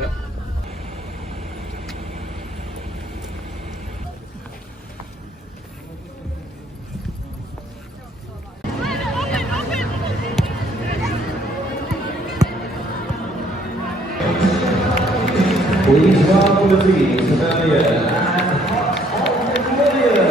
Yeah. Please welcome the team, Hibernian and Hibernian.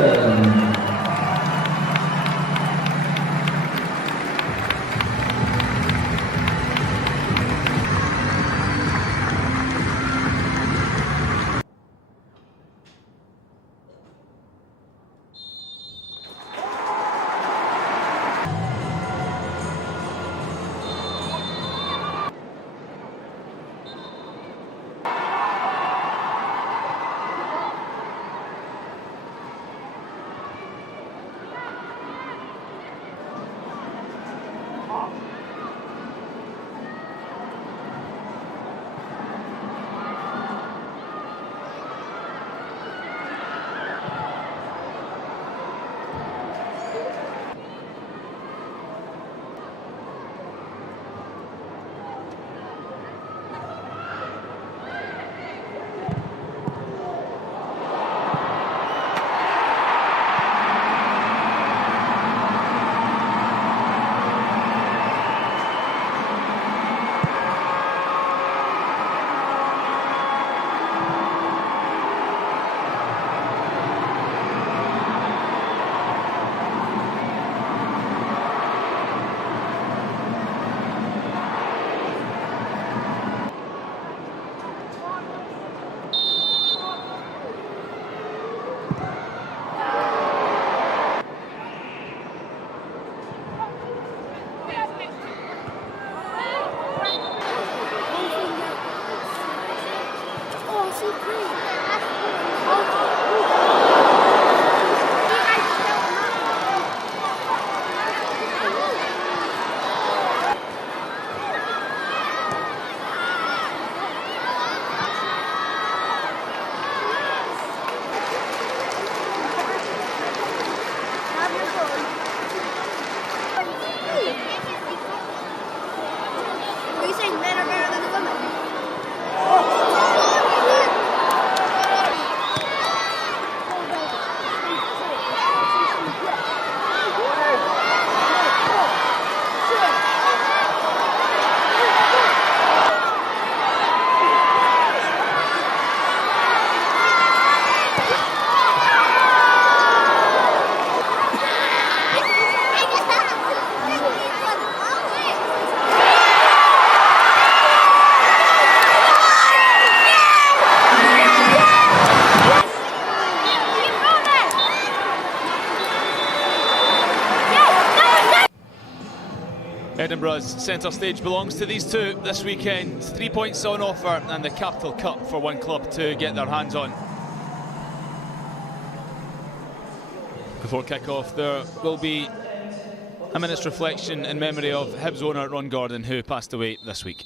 Edinburgh's centre stage belongs to these two this weekend. 3 points on offer and the Capital Cup for one club to get their hands on. Before kick-off, there will be a minute's reflection in memory of Hibs owner Ron Gordon, who passed away this week.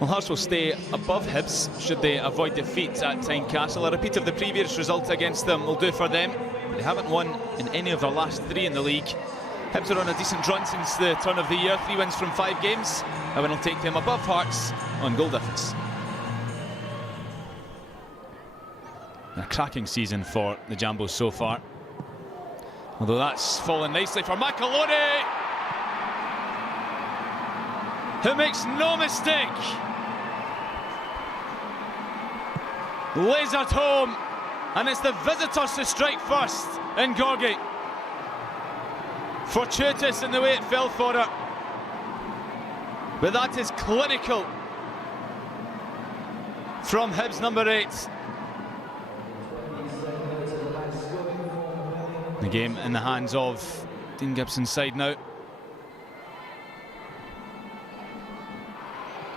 Well, Hearts will stay above Hibs should they avoid defeat at Tynecastle. A repeat of the previous result against them will do for them. They haven't won in any of their last 3 in the league. Hibs are on a decent run since the turn of the year, 3 wins from 5 games. A win will take them above Hearts on goal difference. A cracking season for the Jambos so far. Although that's fallen nicely for McAloney, who makes no mistake. Lays it home, and it's the visitors to strike first in Gorgie. Fortuitous in the way it fell for her, but that is clinical from Hibs number 8. The game in the hands of Dean Gibson's side now.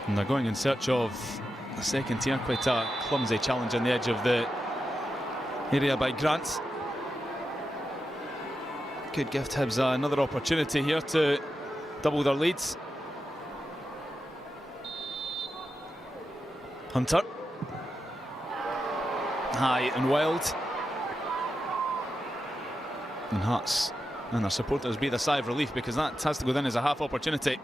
And they're going in search of a second tier. Quite a clumsy challenge on the edge of the area by Grant. Could give Hibs another opportunity here to double their leads. Hunter. high and wild. And Hearts and their supporters breathe a sigh of relief, because that has to go down as a half opportunity.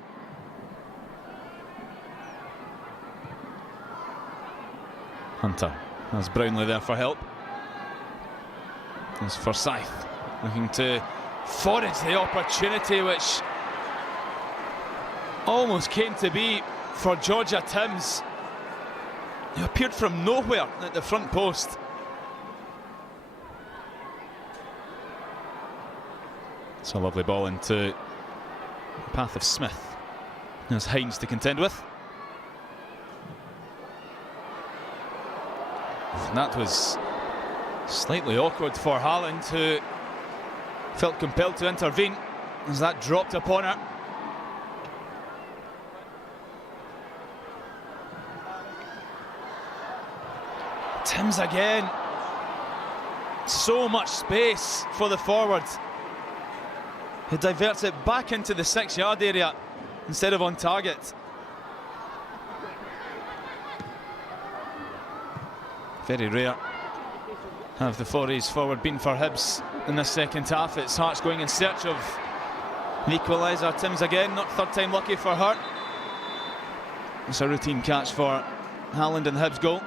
Hunter has Brownlee there for help. As Forsyth looking to forage the opportunity, which almost came to be for Georgia Timms, who appeared from nowhere at the front post. It's a lovely ball into the path of Smith. There's Hines to contend with. And that was slightly awkward for Haaland, who felt compelled to intervene as that dropped upon her. Timms again. So much space for the forward. He diverts it back into the 6-yard area instead of on target. Very rare have the forays forward been for Hibs in this second half. It's Hearts going in search of the equaliser. Timms again, not third time lucky for her. It's a routine catch for Haaland and the Hibs goal,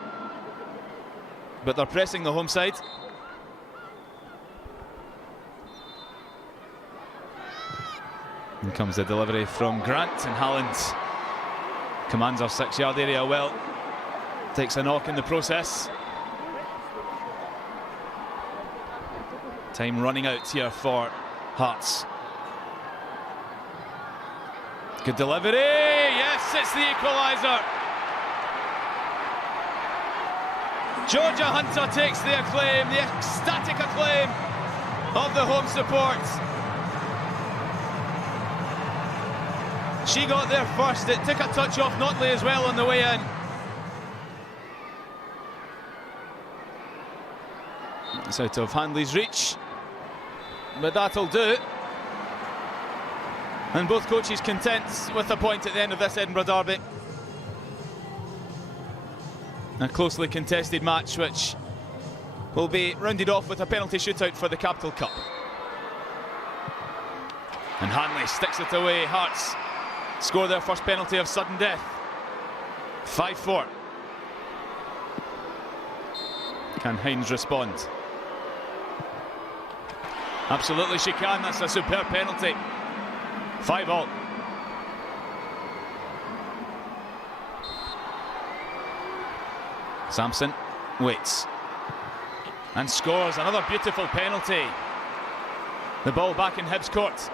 but they're pressing the home side. And comes the delivery from Grant, and Haaland commands our 6-yard area well. Takes a knock in the process. Time running out here for Hearts. Good delivery, yes, it's the equaliser. Georgia Hunter takes the acclaim, the ecstatic acclaim of the home support. She got there first. It took a touch off Notley as well on the way in. It's out of Handley's reach, but that'll do. And both coaches content with a point at the end of this Edinburgh Derby. A closely contested match, which will be rounded off with a penalty shootout for the Capital Cup. And Handley sticks it away. Hearts score their first penalty of sudden death. 5-4. Can Hines respond? Absolutely she can. That's a superb penalty. 5-all. Sampson waits and scores another beautiful penalty. The ball back in Hibs court.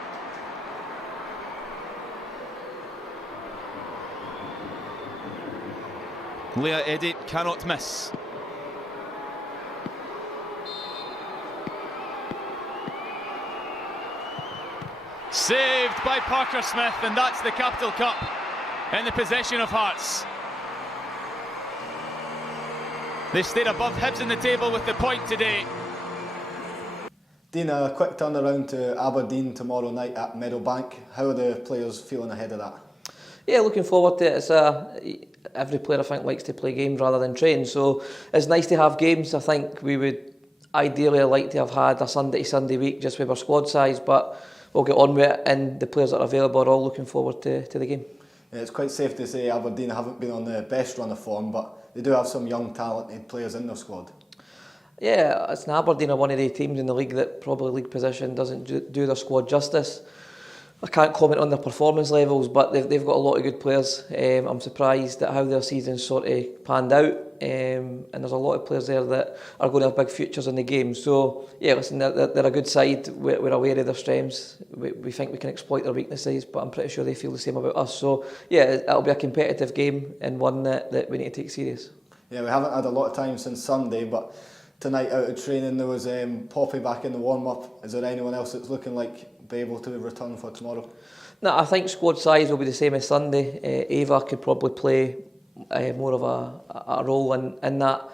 Leah Eddy cannot miss. Saved by Parker Smith, and that's the Capital Cup in the possession of Hearts. They stayed above Hibs in the table with the point today. Dean, a quick turnaround to Aberdeen tomorrow night at Meadowbank. How are the players feeling ahead of that? Yeah, looking forward to it. Every player, I think, likes to play games rather than train, so it's nice to have games. I think we would ideally like to have had a Sunday to Sunday week just with our squad size, but we'll get on with it, and the players that are available are all looking forward to the game. Yeah, it's quite safe to say Aberdeen haven't been on the best run of form, but they do have some young talented players in their squad. Yeah, it's Aberdeen are one of the teams in the league that probably league position doesn't do their squad justice. I can't comment on their performance levels, but they've got a lot of good players. I'm surprised at how their season sort of panned out, and there's a lot of players there that are going to have big futures in the game. So yeah, listen, they're a good side. We're aware of their strengths. We think we can exploit their weaknesses, but I'm pretty sure they feel the same about us. So yeah, it'll be a competitive game and one that we need to take serious. Yeah, we haven't had a lot of time since Sunday, but tonight out of training there was Poppy back in the warm-up. Is there anyone else that's looking like be able to return for tomorrow? No, I think squad size will be the same as Sunday. Ava could probably play more of a role in that.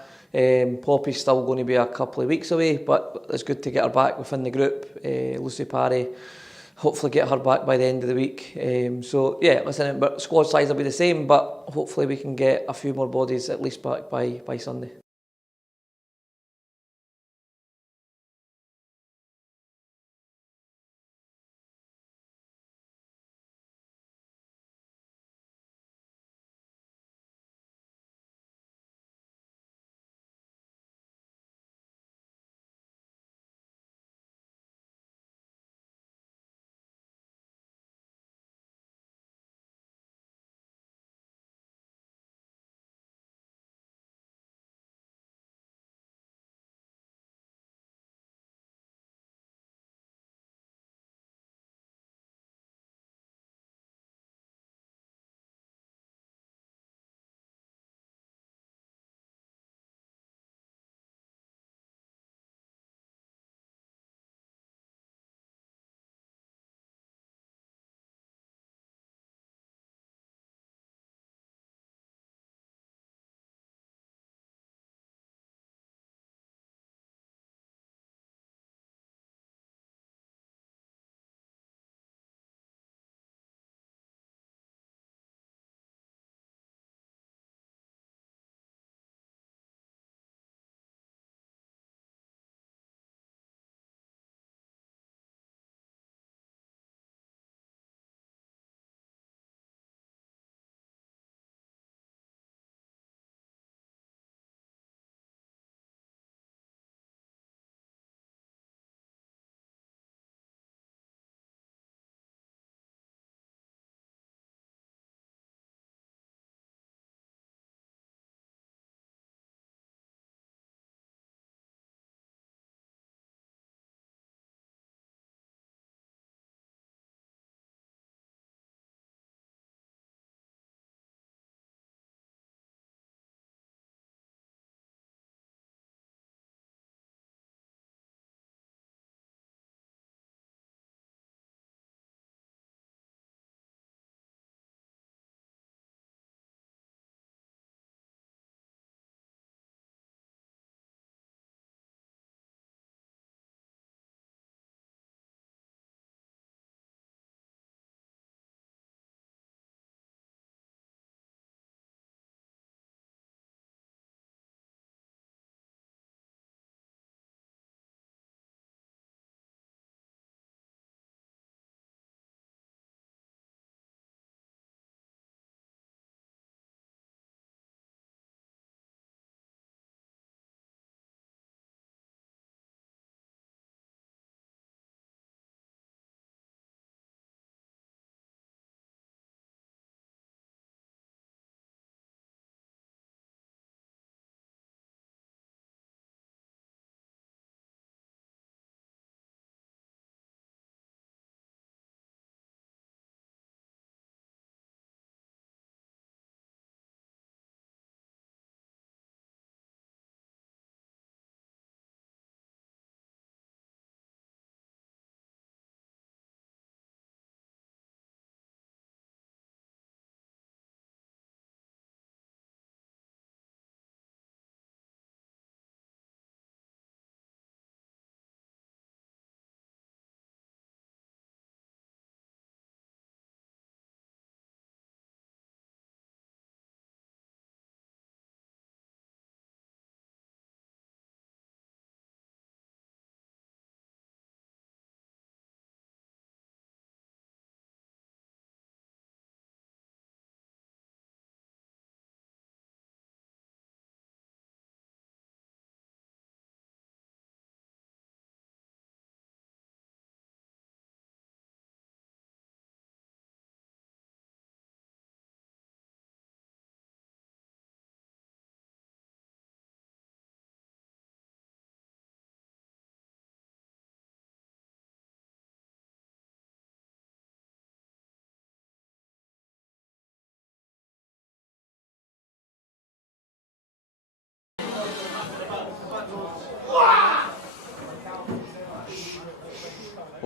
Poppy's still going to be a couple of weeks away, but it's good to get her back within the group. Lucy Parry, hopefully get her back by the end of the week. So yeah, listen, but squad size will be the same, but hopefully we can get a few more bodies at least back by Sunday.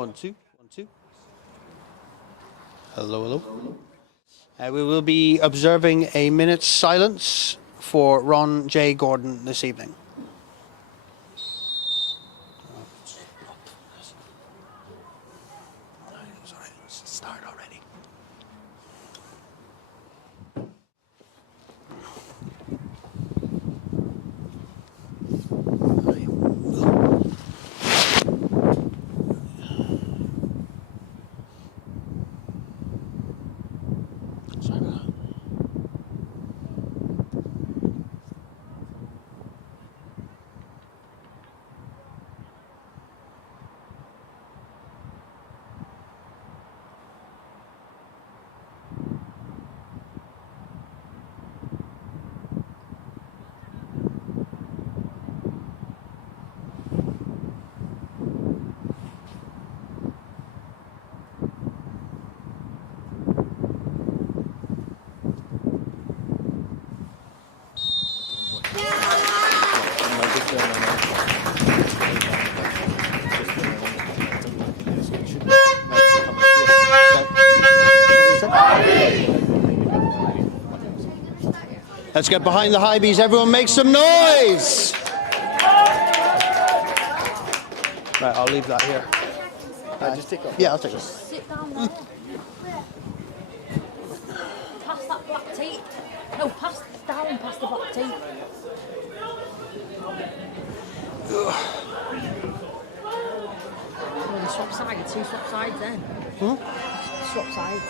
1, 2, 1, 2. Hello, hello. We will be observing a minute's silence for Ron J. Gordon this evening. Sorry, let's start already. Sorry about that. Let's get behind the Hibees. Everyone make some noise! Right, I'll leave that here. Just take off. Yeah, I'll take it. Sit down now. Pass that black tape. No, pass down past the black tape. Well, swap sides. Who swap sides then? Swap sides.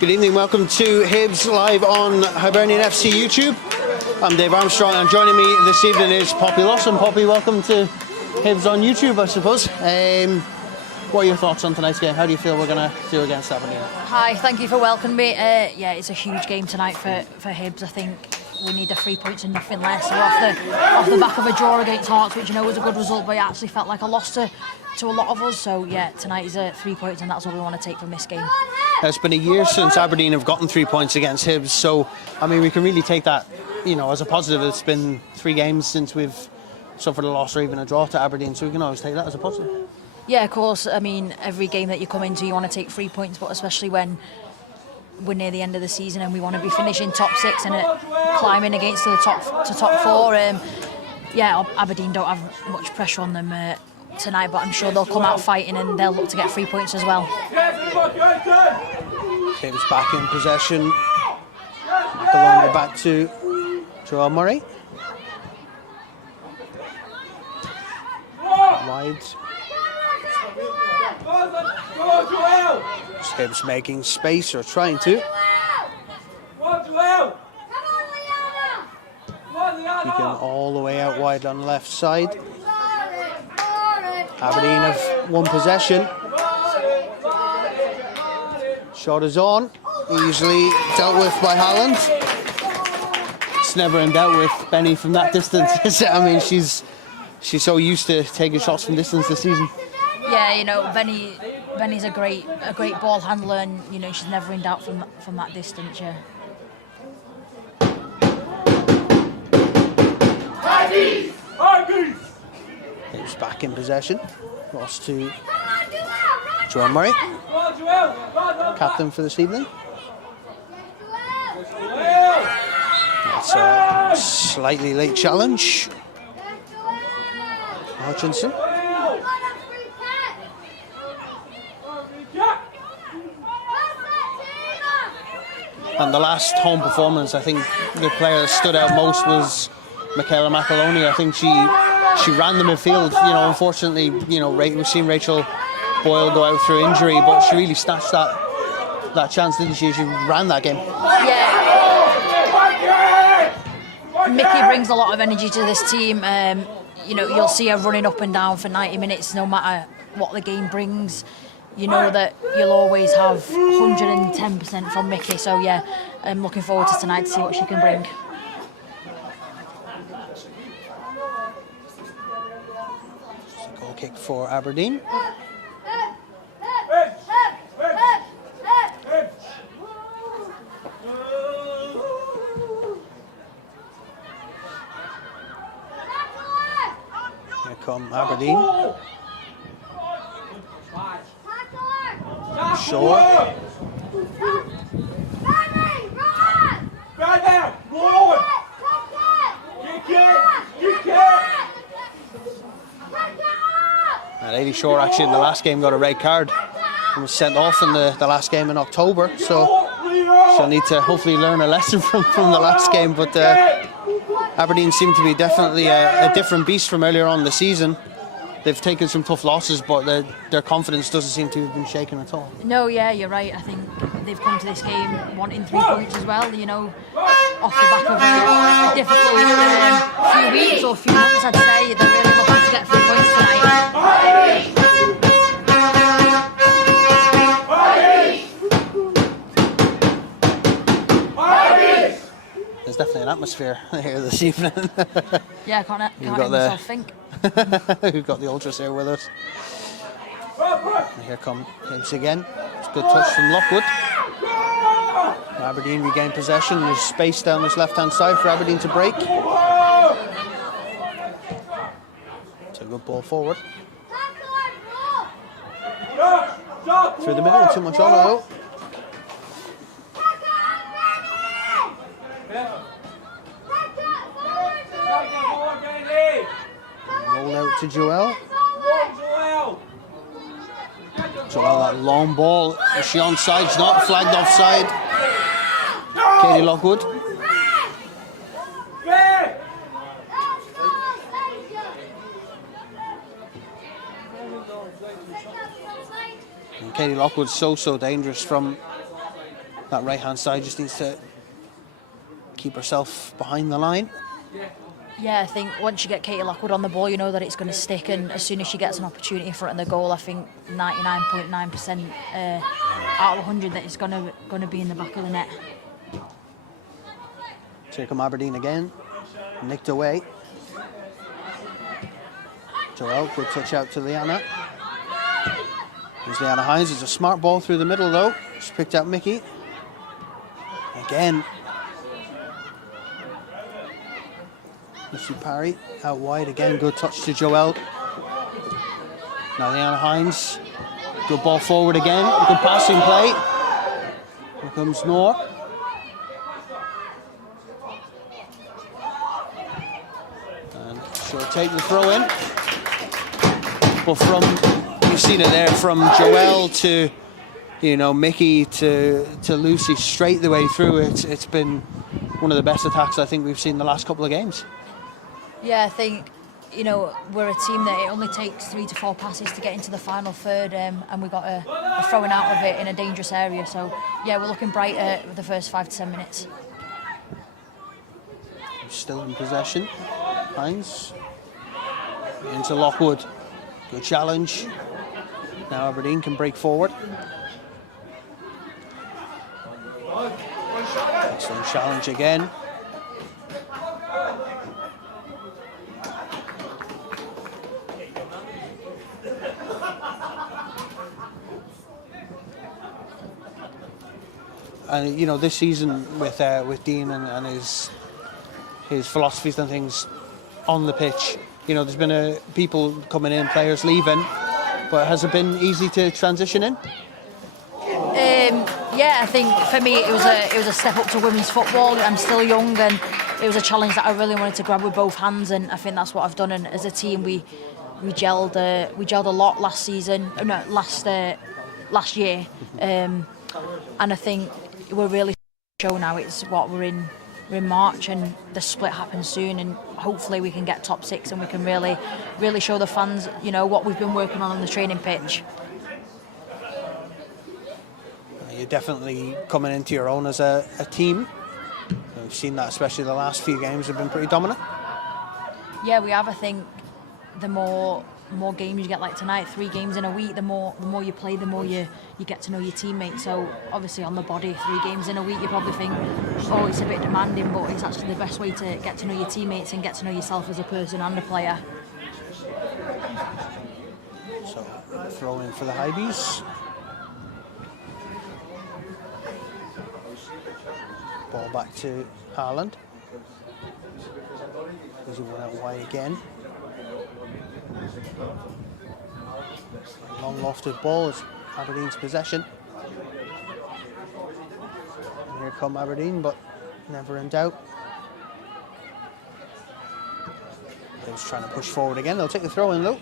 Good evening, welcome to Hibs live on Hibernian FC YouTube. I'm Dave Armstrong and joining me this evening is Poppy Lawson. Poppy, welcome to Hibs on YouTube, I suppose. What are your thoughts on tonight's game? How do you feel we're going to do against Aberdeen? Hi, thank you for welcoming me. Yeah, it's a huge game tonight for Hibs. I think we need the 3 points and nothing less. So off the back of a draw against Hearts, which was a good result, but it actually felt like a loss to a lot of us. So yeah, tonight is 3 points and that's all we want to take from this game. It's been a year since Aberdeen have gotten 3 points against Hibs, so I mean we can really take that, as a positive. It's been 3 games since we've suffered a loss or even a draw to Aberdeen, so we can always take that as a positive. Yeah, of course. I mean, every game that you come into, you want to take 3 points, but especially when we're near the end of the season and we want to be finishing top 6 and climbing against the top 4. Yeah, Aberdeen don't have much pressure on them tonight, but I'm sure they'll come out fighting and they'll look to get 3 points as well. Hibs back in possession. Maloney back to Joel Murray. Wide. Hibs making space, or trying to. Keeping all the way out wide on the left side. Aberdeen have won possession. Shot is on, easily dealt with by Haaland. It's never in doubt with Benny from that distance, is it? I mean, she's so used to taking shots from distance this season. Yeah, Benny's a great ball handler, and she's never in doubt from that distance. Yeah. It's back in possession. Lost to Joel Murray, captain for this evening. That's a slightly late challenge. Hutchinson. And the last home performance, I think the player that stood out most was Michaela McAloney. I think she ran the midfield. Unfortunately, we've seen Rachel Boyle go out through injury, but she really snatched that chance, didn't she? She ran that game. Yeah. Mickey brings a lot of energy to this team. You know, you'll see her running up and down for 90 minutes, no matter what the game brings. You know that you'll always have 110% from Mickey. So yeah, I'm looking forward to tonight to see what she can bring. Goal kick for Aberdeen. Here come Aberdeen. Short. Lady Shore actually in the last game got a red card and was sent off in the last game in October, so she'll need to hopefully learn a lesson from the last game. But Aberdeen seem to be definitely a different beast from earlier on in the season. They've taken some tough losses, but their confidence doesn't seem to have been shaken at all. No, yeah, you're right. I think they've come to this game wanting 3 points as well, you know, off the back of a difficult few weeks or few months, I'd say. They're really looking to get 3 points tonight. There's definitely an atmosphere here this evening. Yeah, I can't make myself think. We've got the Ultras here with us. And here come Hibs again. It's a good touch from Lockwood. Aberdeen regain possession. There's space down this left-hand side for Aberdeen to break. It's a good ball forward. Through the middle, too much on it though. Roll out to Joelle. Joelle, that long ball. Is she onside? She's not. Flagged offside. Katie Lockwood. And Katie Lockwood's so dangerous from that right-hand side. Just needs to keep herself behind the line. Yeah, I think once you get Katie Lockwood on the ball, you know that it's going to stick, and as soon as she gets an opportunity in front of the goal, I think 99.9% out of 100 that it's going to be in the back of the net. Here come Aberdeen again, nicked away. Joelle, good touch out to Liana. Here's Liana Hines, it's a smart ball through the middle though. She's picked out Mickey. Again. Missy Parry out wide again, good touch to Joelle. Now Liana Hines, good ball forward again, good passing play. Here comes Noor. And she'll take the throw in. But from, you've seen it there, from Joelle to, you know, Mickey to Lucy, straight the way through. It's been one of the best attacks I think we've seen the last couple of games. Yeah, I think, you know, we're a team that it only takes 3 to 4 passes to get into the final third, and we got a throwing out of it in a dangerous area. So, yeah, we're looking bright with the first 5 to 10 minutes. Still in possession. Hines into Lockwood. Good challenge. Now Aberdeen can break forward. Excellent challenge again. And you know, this season with Dean and his philosophies and things on the pitch, you know, there's been people coming in, players leaving, but has it been easy to transition in? Yeah, I think for me it was a step up to women's football. I'm still young, and it was a challenge that I really wanted to grab with both hands, and I think that's what I've done. And as a team, we gelled a lot last year, and I think we're really showing now. It's what we're in March, and the split happens soon, and hopefully we can get top 6 and we can really show the fans, you know, what we've been working on the training pitch. You're definitely coming into your own as a team. We've seen that, especially the last few games have been pretty dominant. Yeah, we have. I think the more games you get like tonight, 3 games in a week, the more you play, the more you get to know your teammates. So obviously on the body, 3 games in a week, you probably think, oh, it's a bit demanding, but it's actually the best way to get to know your teammates and get to know yourself as a person and a player. So throw in for the Hibees. Ball back to Haaland. Does he went out wide again? Long lofted ball is Aberdeen's possession. And here come Aberdeen, but never in doubt. He was trying to push forward again. They'll take the throw in though.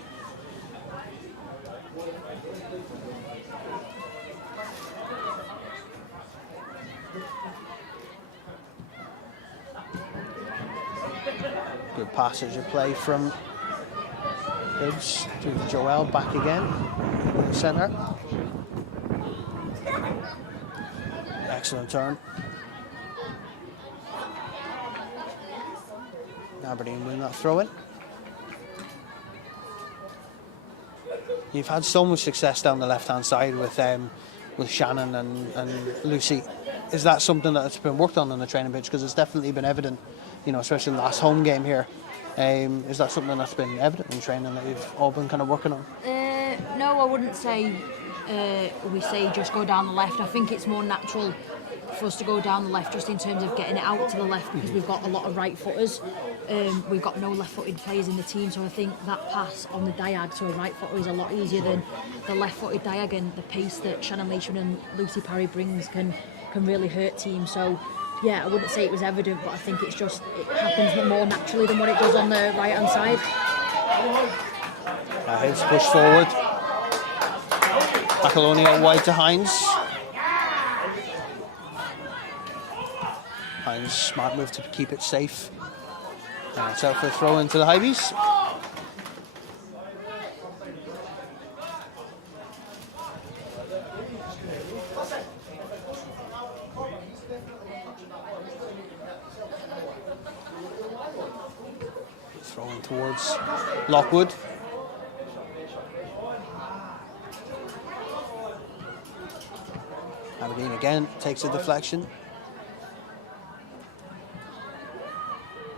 Good passage of play from Hibbs to Joel, back again in the centre. Excellent turn. Aberdeen win that throw in. You've had so much success down the left-hand side with Shannon and Lucy. Is that something that's been worked on the training pitch? Because it's definitely been evident, you know, especially in the last home game here. Is that something that's been evident in training that you've all been kind of working on? No, I wouldn't say we say just go down the left. I think it's more natural for us to go down the left just in terms of getting it out to the left because we've got a lot of right footers. We've got no left-footed players in the team, so I think that pass on the diag to a right footer is a lot easier than the left-footed diag, and the pace that Shannon Leishman and Lucy Parry brings can really hurt teams. So yeah, I wouldn't say it was evident, but I think it's just, it happens more naturally than what it does on the right-hand side. Hibbs push forward. Macaloni out wide to Hines. Hines, smart move to keep it safe. And it's out for a throw into the Hibees. Throwing towards Lockwood. Aberdeen again takes a deflection.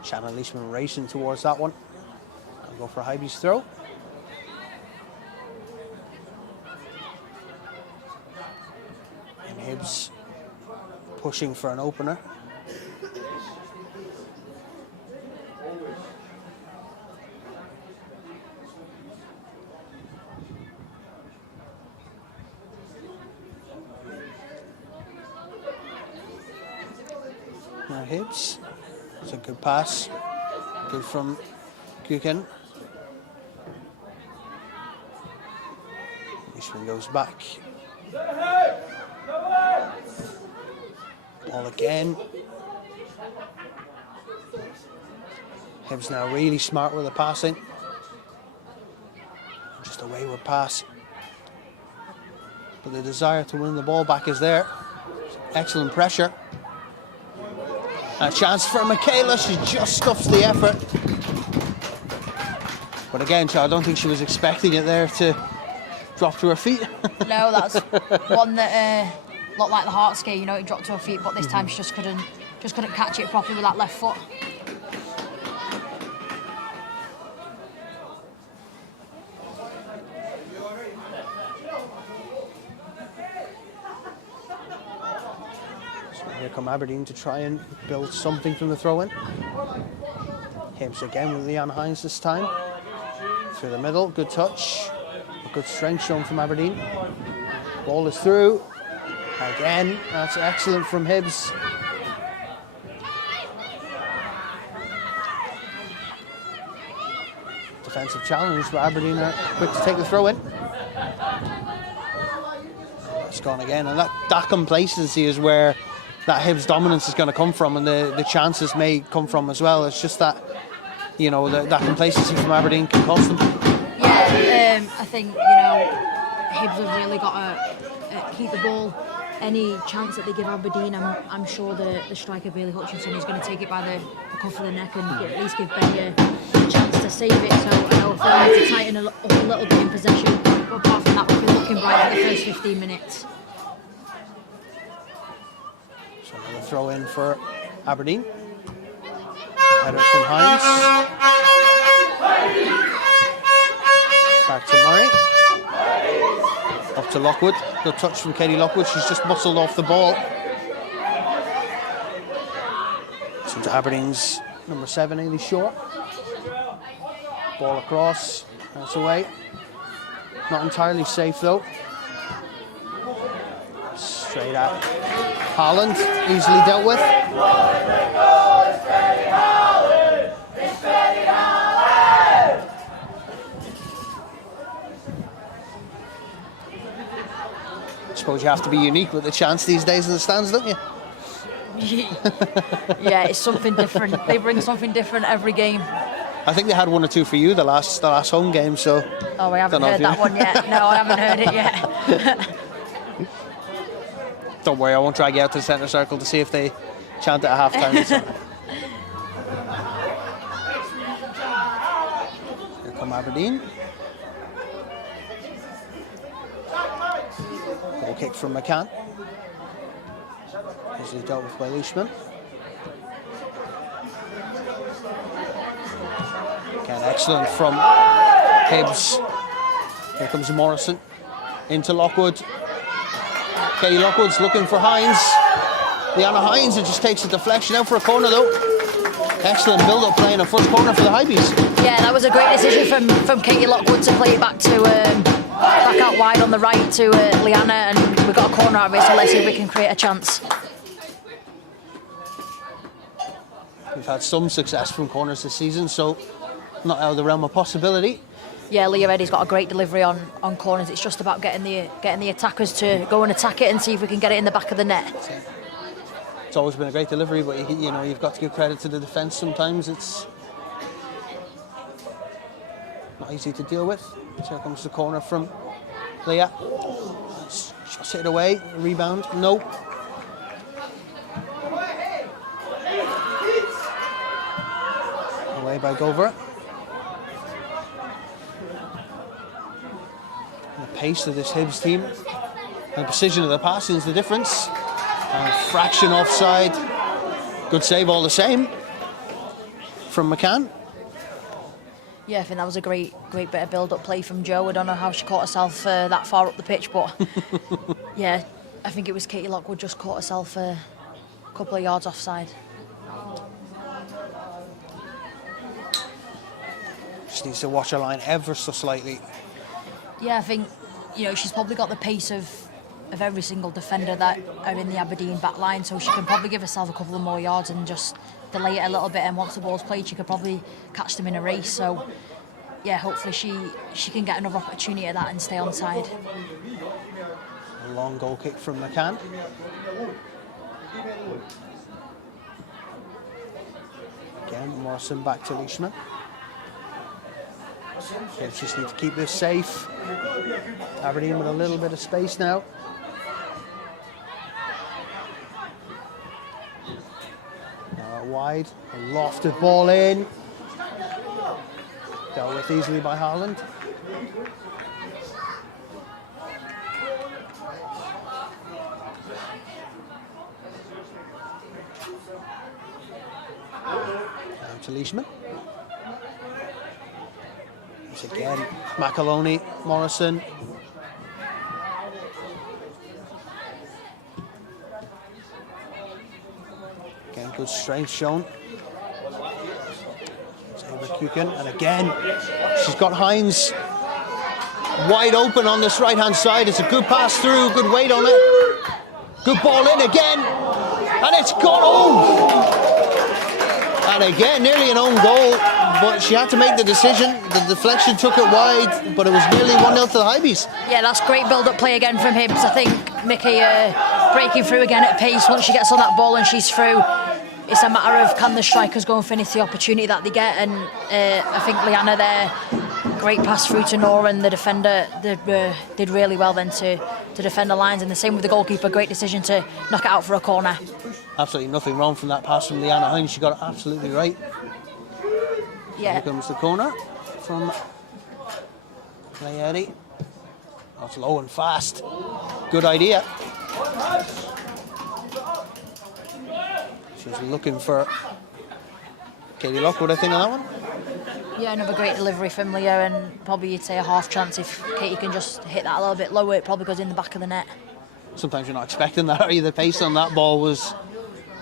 Shannon Leishman racing towards that one. I'll go for a Hibees throw. And Hibbs pushing for an opener. Now Hibbs. It's a good pass. Good from Kukin. Leishman goes back. Ball again. Hibbs now really smart with the passing. Just a wayward pass. But the desire to win the ball back is there. Excellent pressure. A chance for Michaela, she just stuffs the effort. But again, I don't think she was expecting it there to drop to her feet. No, that's one that looked like the heart scare, you know, it dropped to her feet, but this time she just couldn't catch it properly with that left foot. Here come Aberdeen to try and build something from the throw-in. Hibbs again with Leanne Hines this time. Through the middle, good touch. Good strength shown from Aberdeen. Ball is through. Again, that's excellent from Hibbs. Defensive challenge, but Aberdeen are quick to take the throw-in. It's gone again, and that complacency is where that Hibbs dominance is going to come from, and the chances may come from as well. It's just that, you know, that complacency from Aberdeen can cost them. Yeah, I think, you know, Hibbs have really got to keep the ball any chance that they give Aberdeen, I'm sure the striker Bailey Hutchinson is going to take it by the cuff of the neck and at least give Benny a chance to save it. So I know they'll need to tighten up a little bit in possession, but apart from that, we've been looking bright for the first 15 minutes. So another throw in for Aberdeen. Header from Hines. Back to Murray. Up to Lockwood. Good touch from Katie Lockwood. She's just muscled off the ball. So to Aberdeen's number 7, Ailey Shaw. Ball across. That's away. Not entirely safe though. Straight at Haaland. Easily dealt with. I suppose you have to be unique with the chants these days in the stands, don't you? Yeah, it's something different. They bring something different every game. I think they had 1 or 2 for you the last home game, so... Oh, I haven't heard that one yet. No, I haven't heard it yet. Don't worry, I won't drag you out to the centre circle to see if they chant at half-time. Here come Aberdeen. Goal kick from McCann. Easily dealt with by Leishman. Again, excellent from Hibs. Here comes Morrison. Into Lockwood. Katie Lockwood's looking for Hines. Liana Hines, it just takes a deflection out for a corner though. Excellent build-up play in a first corner for the Hibees. Yeah, that was a great decision from Katie Lockwood to play it back to back out wide on the right to Liana, and we've got a corner out of it, so let's see if we can create a chance. We've had some success from corners this season, so not out of the realm of possibility. Yeah, Leah Eddy's got a great delivery on corners. It's just about getting the attackers to go and attack it and see if we can get it in the back of the net. It's always been a great delivery, but you know, you've got to give credit to the defence sometimes. It's not easy to deal with. So here comes the corner from Leah. Just hit it away. Rebound. No. Away by Gover. The pace of this Hibs team and the precision of the passing is the difference. A fraction offside. Good save all the same from McCann. Yeah, I think that was a great bit of build-up play from Jo. I don't know how she caught herself that far up the pitch, but yeah, I think it was Katie Lockwood just caught herself a couple of yards offside. Just needs to watch her line ever so slightly. Yeah, I think, you know, she's probably got the pace of every single defender that are in the Aberdeen back line, so she can probably give herself a couple of more yards and just delay it a little bit, and once the ball's played she could probably catch them in a race. So yeah, hopefully she can get another opportunity at that and stay on side. A long goal kick from McCann. Again, Morrison back to Leishman. They just need to keep this safe. Aberdeen with a little bit of space now. Wide, a lofted ball in. Dealt with easily by Haaland. Down to Leishman. Once again, McAloney, Morrison. Again, good strength shown. And again, she's got Hines wide open on this right-hand side. It's a good pass through, good weight on it. Good ball in again, and it's gone home. And again, nearly an own goal, but she had to make the decision. The deflection took it wide, but it was nearly 1-0 to the Hibees. Yeah, that's great build-up play again from Hibs. I think Mickey breaking through again at pace. Once she gets on that ball and she's through, it's a matter of can the strikers go and finish the opportunity that they get, and I think Liana there great pass through to Nora, and the defender did really well then to defend the lines, and the same with the goalkeeper. Great decision to knock it out for a corner. Absolutely nothing wrong from that pass from Leanna Hines. She got it absolutely right. Yeah. Here comes the corner from Laeti. That's low and fast. Good idea. She's looking for Katie Lockwood, I think, on that one. Yeah, another great delivery from Leah, and probably you'd say a half chance if Katie can just hit that a little bit lower. It probably goes in the back of the net. Sometimes you're not expecting that, are you? The pace on that ball was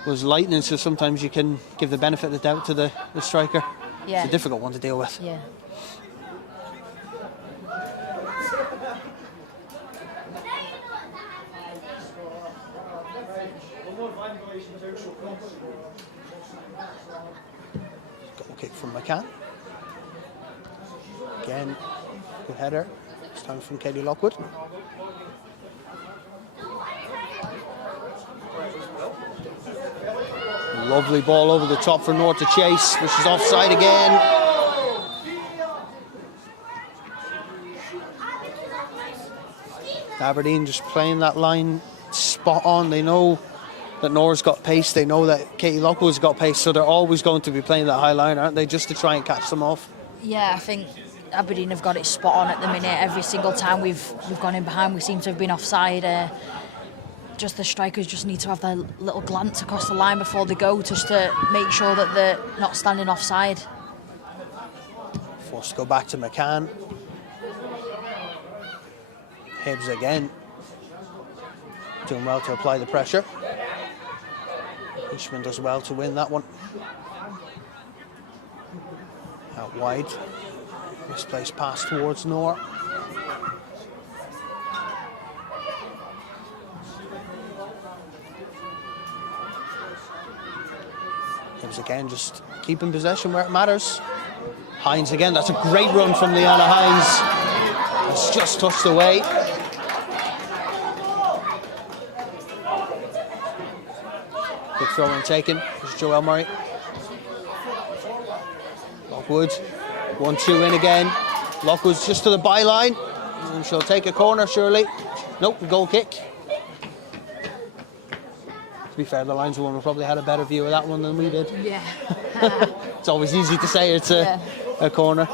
lightning, so sometimes you can give the benefit of the doubt to the striker. Yeah. It's a difficult one to deal with. Yeah. Goal kick from McCann. Again, good header. This time from Katie Lockwood. Lovely ball over the top for North to chase, which is offside again. Aberdeen just playing that line spot on. They know that Nora's got pace, they know that Katie Lockwood's got pace, so they're always going to be playing that high line, aren't they, just to try and catch them off. Yeah, I think Aberdeen have got it spot on at the minute. Every single time we've gone in behind, we seem to have been offside. Just the strikers just need to have their little glance across the line before they go, just to make sure that they're not standing offside. Forced to go back to McCann. Hibs again. Doing well to apply the pressure. Ishman does well to win that one. Out wide. Misplaced pass towards Nor. Hibs again just keeping possession where it matters. Hines again, that's a great run from Leanna Hines. It's just touched away. Quick throw in taken. There's Joelle Murray. Lockwood. 1-2 in again. Lockwood's just to the byline. And she'll take a corner, surely. Nope, goal kick. To be fair, the lineswoman probably had a better view of that one than we did. Yeah. It's always easy to say it's a corner.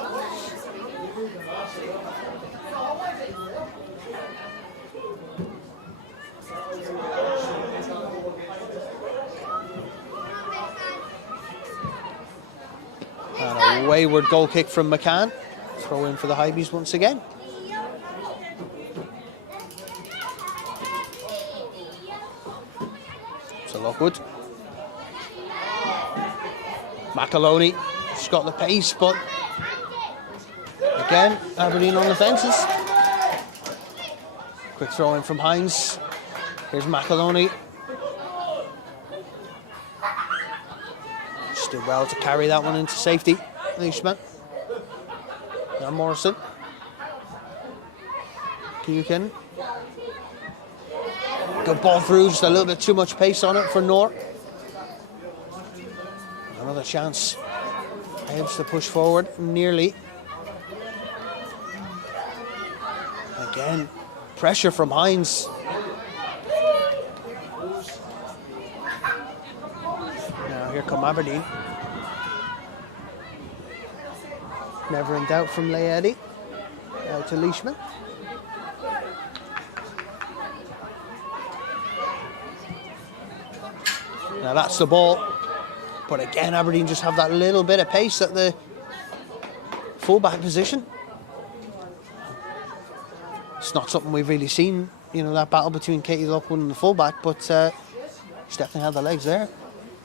And a wayward goal kick from McCann. Throw in for the Hibees once again. So Lockwood. McAloney, she's got the pace, but again, Aberdeen on the fences. Quick throw in from Hines. Here's McAloney. Just did well to carry that one into safety. Leishman. Now Morrison. Buchan. Good ball through, just a little bit too much pace on it for Nor. Another chance. Hibs to push forward, nearly. Again, pressure from Hines. Now here come Aberdeen. Never in doubt from Laeti. Out to Leishman. Now that's the ball. But again, Aberdeen just have that little bit of pace at the fullback position. It's not something we've really seen, you know, that battle between Katie Lockwood and the fullback, but she's definitely had the legs there.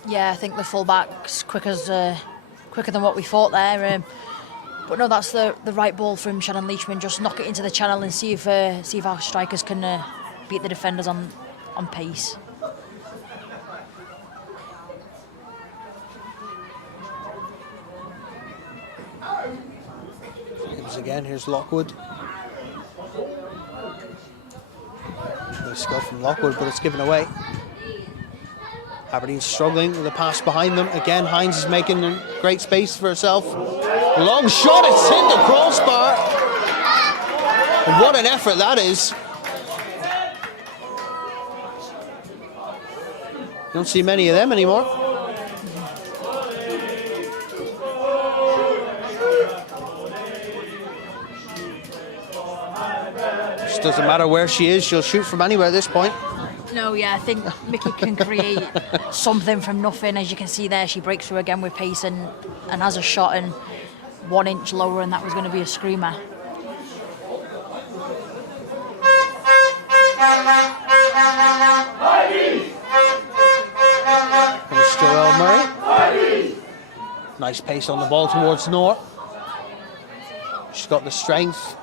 Yeah, I think the fullback's quicker than what we thought there. But no, that's the right ball from Shannon Leachman. Just knock it into the channel and see if our strikers can beat the defenders on pace. Again, here's Lockwood. Nice go from Lockwood, but it's given away. Aberdeen struggling with the pass behind them. Again, Hines is making great space for herself. Long shot, it's hit the crossbar. What an effort that is. You don't see many of them anymore. Just doesn't matter where she is, she'll shoot from anywhere at this point. No, yeah, I think Mickey can create something from nothing. As you can see there, she breaks through again with pace and has a shot and 1 inch lower, and that was going to be a screamer. There's Joelle Murray. Nice pace on the ball towards Noor. She's got the strength.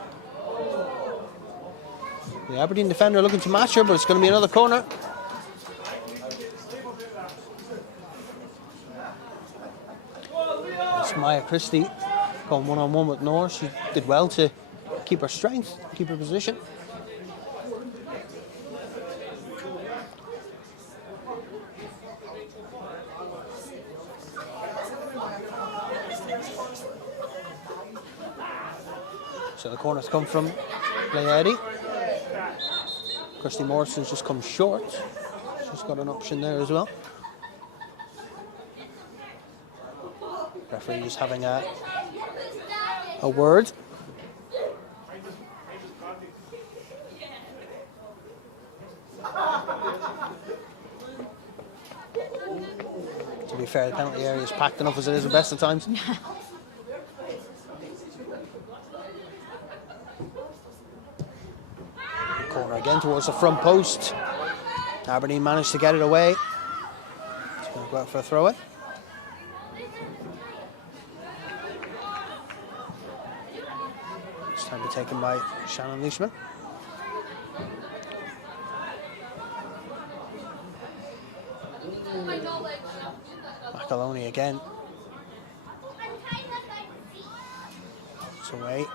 The Aberdeen defender looking to match her, but it's going to be another corner. It's Maya Christie going one-on-one with Noor. She did well to keep her strength, keep her position. So the corner's come from Leah. Kirsty Morrison's just come short. She's got an option there as well. Referee just having a word. To be fair, the penalty area is packed enough as it is at best of times. Corner again towards the front post. Aberdeen managed to get it away. It's going to go out for a throw-in. It's time to be taken by Shannon Leishman. McAloney again. It's away.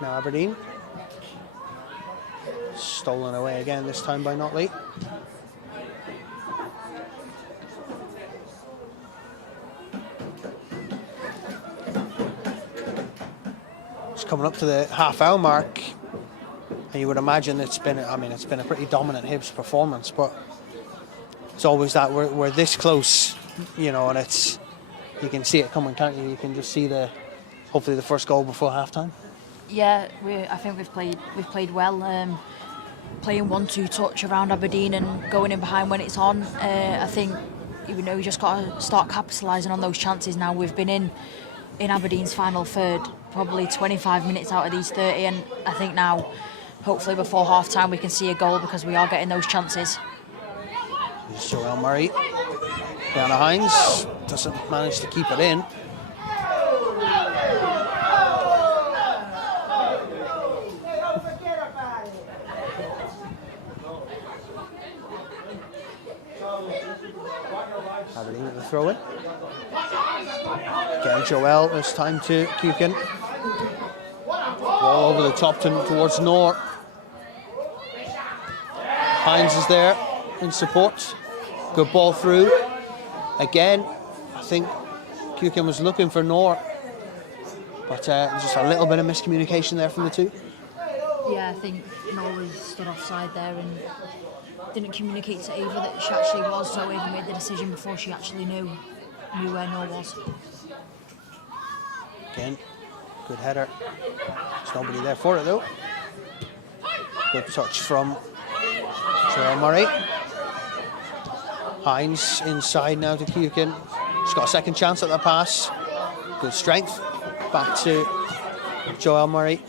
Now Aberdeen. Stolen away again, this time by Notley. It's coming up to the half-hour mark, and you would imagine it's been a pretty dominant Hibs performance, but it's always that we're this close, you know, and it's, you can see it coming, can't you? You can just see hopefully the first goal before half-time. Yeah, I think we've played well. Playing 1-2 touch around Aberdeen and going in behind when it's on. I think we just got to start capitalising on those chances now. We've been in Aberdeen's final third, probably 25 minutes out of these 30, and I think now, hopefully before half time, we can see a goal because we are getting those chances. There's Joelle Murray. Diana Hines doesn't manage to keep it in. Aberdeen with the throw in. Again, Joelle, this time to Kukin. Ball over the top towards Noor. Hines is there in support. Good ball through. Again, I think Kukin was looking for Noor, but just a little bit of miscommunication there from the two. Yeah, I think Noor was stood offside there and didn't communicate to Ava that she actually was, so Ava made the decision before she actually knew where Noor was. Again, good header. There's nobody there for it though. Good touch from Joelle Murray. Hines inside now to Kukin. She's got a second chance at the pass. Good strength. Back to Joelle Murray.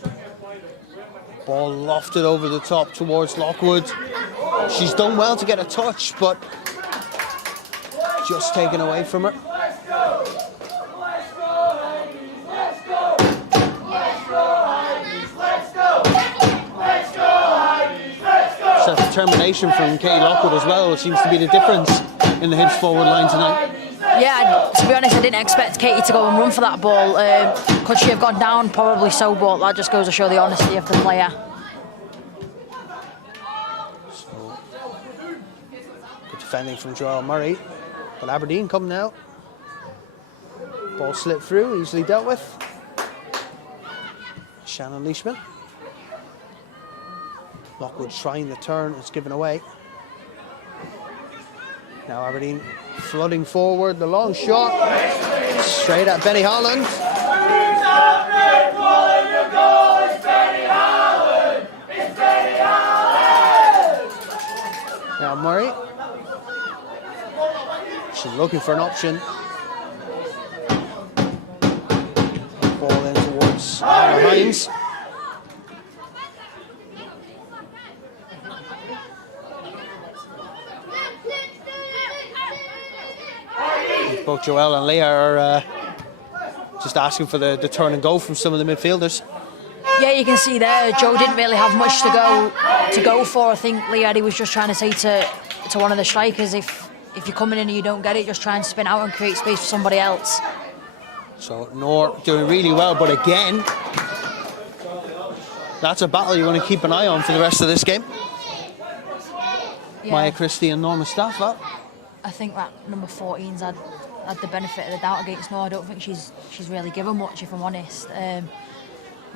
Ball lofted over the top towards Lockwood. She's done well to get a touch, but just taken away from her. Self-determination from Katie Lockwood as well. It seems to be the difference in the Hibs forward line tonight. Yeah, to be honest, I didn't expect Katie to go and run for that ball. Could she have gone down? Probably so, but that just goes to show the honesty of the player. So, good defending from Joelle Murray. But Aberdeen come now. Ball slipped through, easily dealt with. Shannon Leishman. Lockwood trying the turn, it's given away. Now Aberdeen flooding forward, the long shot, straight at Benny Holland. Now Murray. She's looking for an option. Ball in towards Hines. Both Joelle and Leah are just asking for the turn and go from some of the midfielders. Yeah, you can see there, Joe didn't really have much to go for. I think Lee Eddy was just trying to say to one of the strikers, if you're coming in and you don't get it, just try and spin out and create space for somebody else. So Nor doing really well, but again, that's a battle you want to keep an eye on for the rest of this game. Yeah. Maya Christie and Norma Stafford. I think that number 14's had the benefit of the doubt against Nor. I don't think she's really given much, if I'm honest.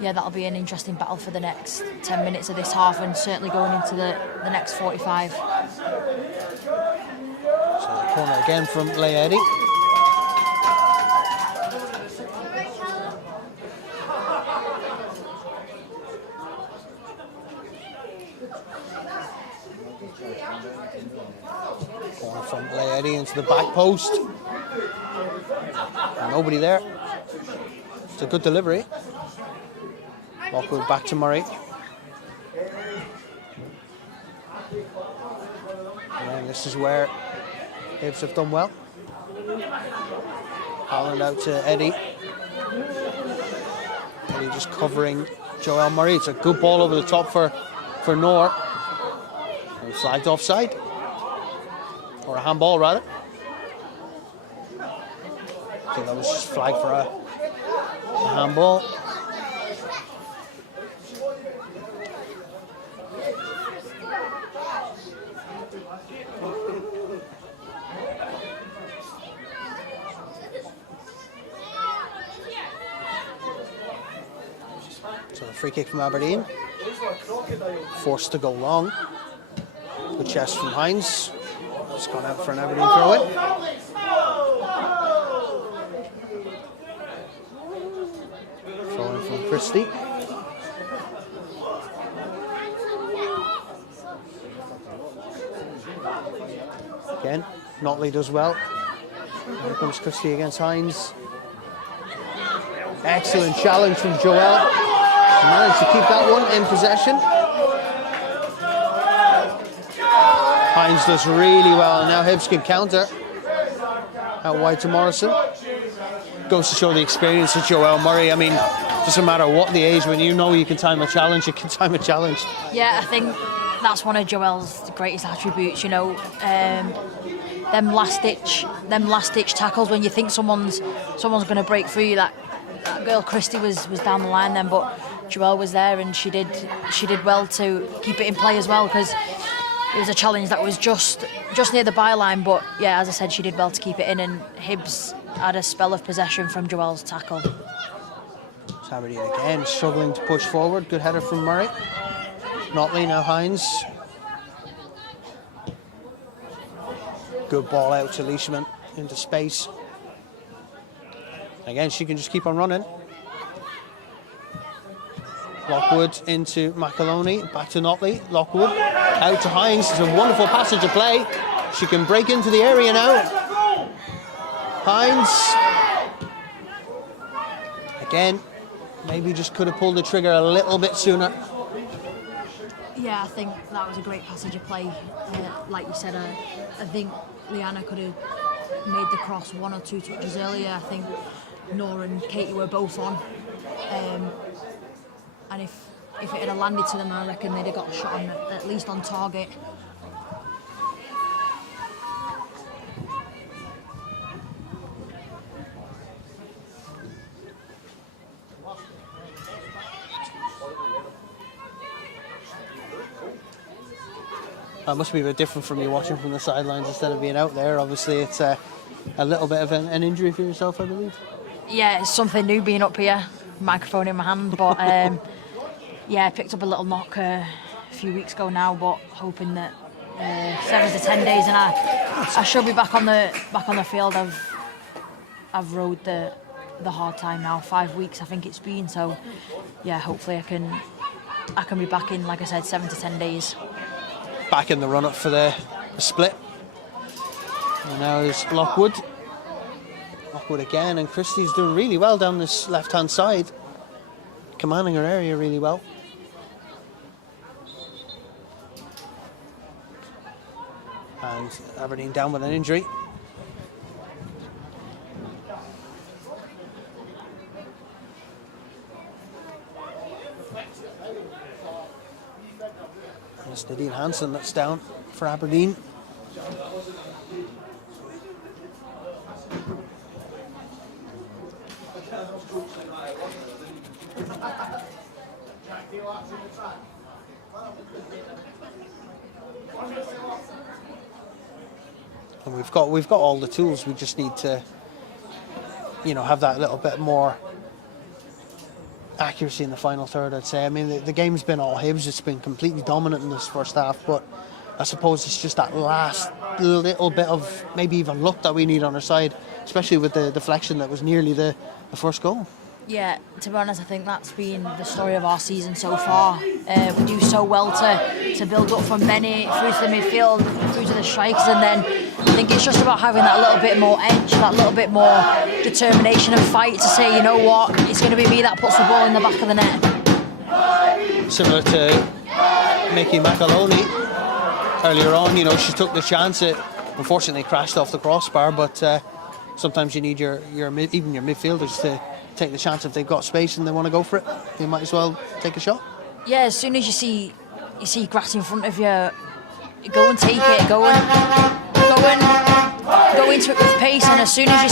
Yeah, that'll be an interesting battle for the next 10 minutes of this half, and certainly going into the next 45. So the corner again from Leigh Eddy. Corner from Leigh Eddy into the back post. Nobody there. It's a good delivery. Lockwood back to Murray. And this is where Hibs have done well. Holland out to Eddy. Eddy just covering Joelle Murray. It's a good ball over the top for Nor. And flagged offside. Or a handball, rather. I think that was just flagged for a handball. So a free kick from Aberdeen. Forced to go long. Good chest from Hines. It's gone out for an Aberdeen throw-in. Throw-in from Christie. Again, Notley does well. Here comes Christie against Hines. Excellent challenge from Joelle. She managed to keep that one in possession. Hines does really well, and now Hibs can counter. Out wide to Morrison. Goes to show the experience of Joelle Murray. I mean, doesn't matter what the age, when you know you can time a challenge, you can time a challenge. Yeah, I think that's one of Joelle's greatest attributes, you know. Them last ditch tackles when you think someone's going to break through you. That girl Christie was down the line then, but Joelle was there, and she did well to keep it in play as well, because it was a challenge that was just near the byline. But yeah, as I said, she did well to keep it in, and Hibs had a spell of possession from Joelle's tackle. Aberdeen again struggling to push forward. Good header from Murray. Notley, now Hines. Good ball out to Leishman into space. Again, she can just keep on running. Lockwood into McAloney, back to Notley. Lockwood out to Hines. It's a wonderful passage of play. She can break into the area now. Hines. Again, maybe just could have pulled the trigger a little bit sooner. Yeah, I think that was a great passage of play. Like you said, I think Leanna could have made the cross one or two touches earlier. I think Nora and Katie were both on. And if it had landed to them, I reckon they'd have got a shot on, at least on target. It must be a bit different from you watching from the sidelines instead of being out there. Obviously, it's a little bit of an injury for yourself, I believe. Yeah, it's something new being up here. microphone in my hand. But yeah, I picked up a little knock a few weeks ago now, but hoping that 7 to 10 days and I should be back on the field. I've rode the hard time now, 5 weeks I think it's been. So yeah, hopefully I can be back in, like I said, 7 to 10 days. Back in the run up for the split. And now is Lockwood. Lockwood again, and Christie's doing really well down this left-hand side, commanding her area really well. And Aberdeen down with an injury. And it's Nadine Hansen that's down for Aberdeen. And we've got all the tools. We just need to, have that little bit more accuracy in the final third, I'd say. I mean, the game's been all Hibs. It's been completely dominant in this first half, but I suppose it's just that last little bit of maybe even luck that we need on our side, especially with the deflection that was nearly the first goal. Yeah, to be honest, I think that's been the story of our season so far. We do so well to build up from Benny through to the midfield, through to the strikers, and then I think it's just about having that little bit more edge, that little bit more determination and fight to say, you know what, it's going to be me that puts the ball in the back of the net. Similar to Mickey McAloney earlier on, she took the chance. It unfortunately crashed off the crossbar, but sometimes you need your midfielders to take the chance. If they've got space and they want to go for it, they might as well take a shot. Yeah, as soon as you see grass in front of you, go and take it, go into it with pace, and as soon as you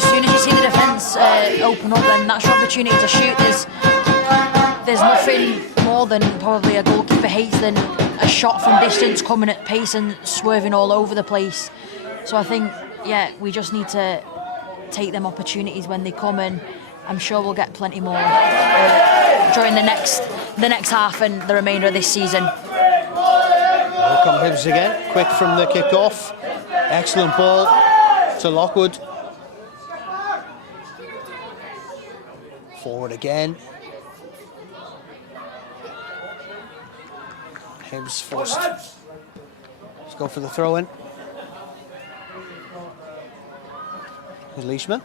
see the defence open up, then that's your opportunity to shoot. There's nothing more than probably a goalkeeper hates than a shot from distance coming at pace and swerving all over the place. So I think, yeah, we just need to take them opportunities when they come, and I'm sure we'll get plenty more during the next half and the remainder of this season. Here come Hibs again, quick from the kick-off. Excellent ball to Lockwood. Forward again. Hibs forced. Let's go for the throw-in. Here's Leishman.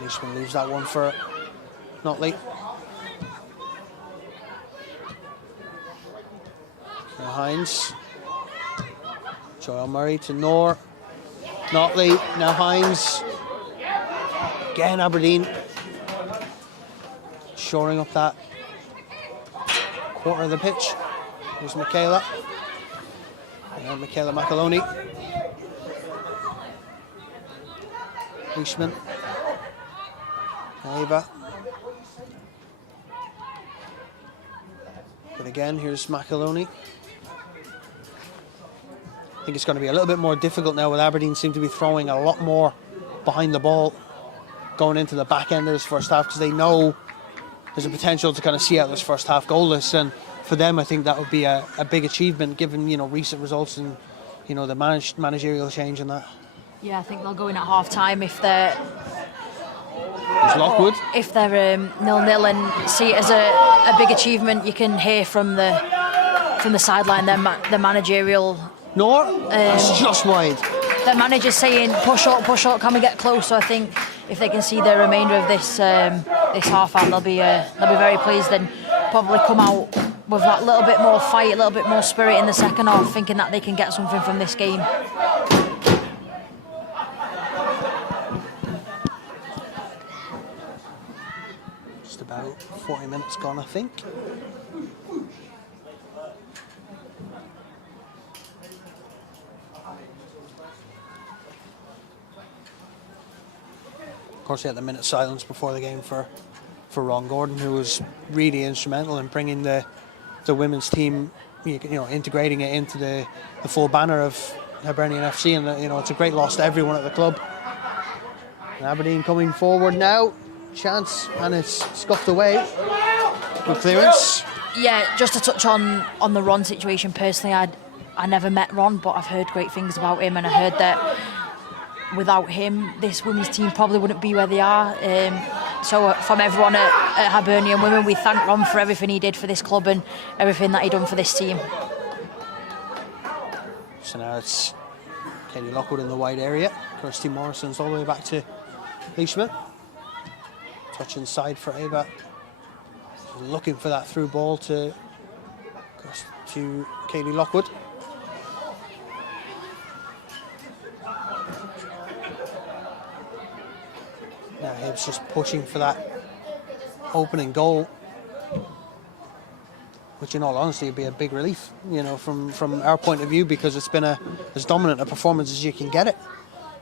Leishman leaves that one for Notley. Now Hines. Joel Murray to Noor. Notley, now Hines. Again Aberdeen. Shoring up that quarter of the pitch. Here's Michaela. And Michaela McAloney. Leishman. Ava. But again, here's McAloney. I think it's going to be a little bit more difficult now with Aberdeen seem to be throwing a lot more behind the ball going into the back end of this first half, because they know there's a potential to kind of see out this first half goalless, and for them I think that would be a big achievement given recent results and the managerial change and that. Yeah, I think they'll go in at half time if they're Lockwood. If they're 0-0 and see it as a big achievement. You can hear from the sideline the managerial. Noor, that's just wide. The manager's saying push up, can we get close? So I think if they can see the remainder of this half out, they'll be very pleased and probably come out with that little bit more fight, a little bit more spirit in the second half, thinking that they can get something from this game. Just about 40 minutes gone, I think. Of course, he had the minute silence before the game for Ron Gordon, who was really instrumental in bringing the women's team integrating it into the full banner of Hibernian FC, and it's a great loss to everyone at the club. And Aberdeen coming forward now, chance, and it's scuffed away. Good clearance. Yeah, just to touch on the Ron situation, personally, I never met Ron, but I've heard great things about him, and I heard that without him, this women's team probably wouldn't be where they are. So from everyone at Hibernian Women, we thank Ron for everything he did for this club and everything that he done for this team. So now it's Katie Lockwood in the wide area. Kirsty Morrison's all the way back to Leishman. Touch inside for Ava. She's looking for that through ball to Katie Lockwood. Now Hibs just pushing for that opening goal, which in all honesty would be a big relief, from our point of view, because it's been as dominant a performance as you can get it.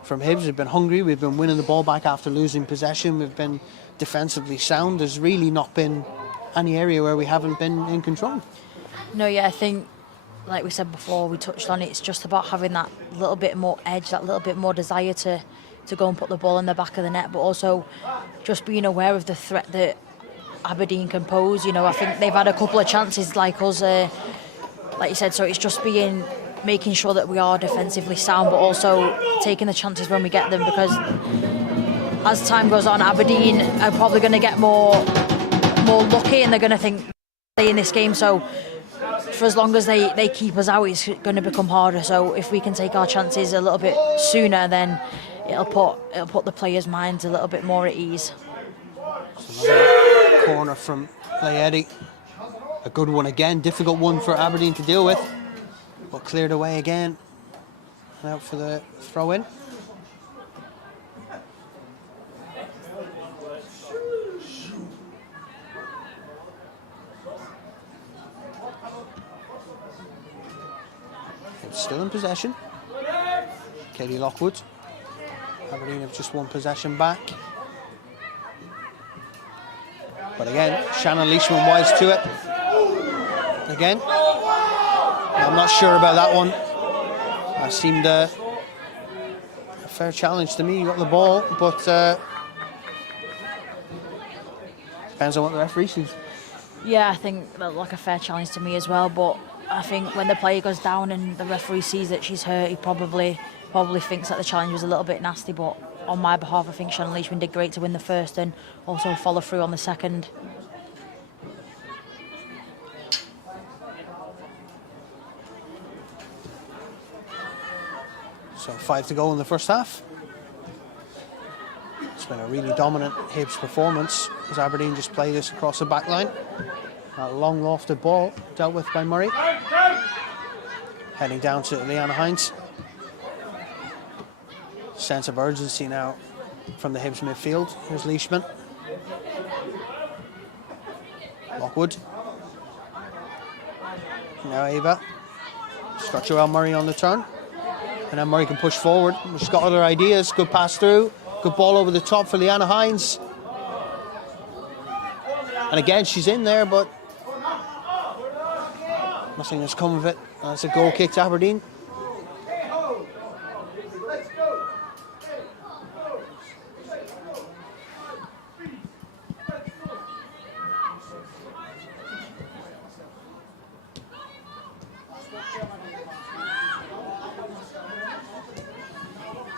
From Hibs, we've been hungry, we've been winning the ball back after losing possession, we've been defensively sound. There's really not been any area where we haven't been in control. No, yeah, I think, like we said before, we touched on it, it's just about having that little bit more edge, that little bit more desire to go and put the ball in the back of the net, but also just being aware of the threat that Aberdeen can pose. I think they've had a couple of chances like us, like you said, so it's just making sure that we are defensively sound, but also taking the chances when we get them, because as time goes on, Aberdeen are probably going to get more lucky, and they're going to think they in this game. So for as long as they keep us out, it's going to become harder. So if we can take our chances a little bit sooner, then it'll put the players' minds a little bit more at ease. Another corner from Playedi. A good one again, difficult one for Aberdeen to deal with, but cleared away again. And out for the throw-in. It's still in possession. Katie Lockwood. Aberdeen have just won possession back. But again, Shannon Leishman wise to it. Again. I'm not sure about that one. That seemed a fair challenge to me. You got the ball, but depends on what the referee sees. Yeah, I think that looked like a fair challenge to me as well, but I think when the player goes down and the referee sees that she's hurt, he probably thinks that the challenge was a little bit nasty, but on my behalf, I think Shannon Leishman did great to win the first and also follow through on the second. So 5 to go in the first half. It's been a really dominant Hibs performance as Aberdeen just play this across the back line. That long lofted ball dealt with by Murray. Heading down to Leanna Hines. Sense of urgency now from the Hibs midfield. Here's Leishman. Lockwood. Now Ava. Got Joelle Murray on the turn. And then Murray can push forward. She's got other ideas. Good pass through. Good ball over the top for Leanna Hines. And again, she's in there, but nothing has come of it. And it's a goal kick to Aberdeen.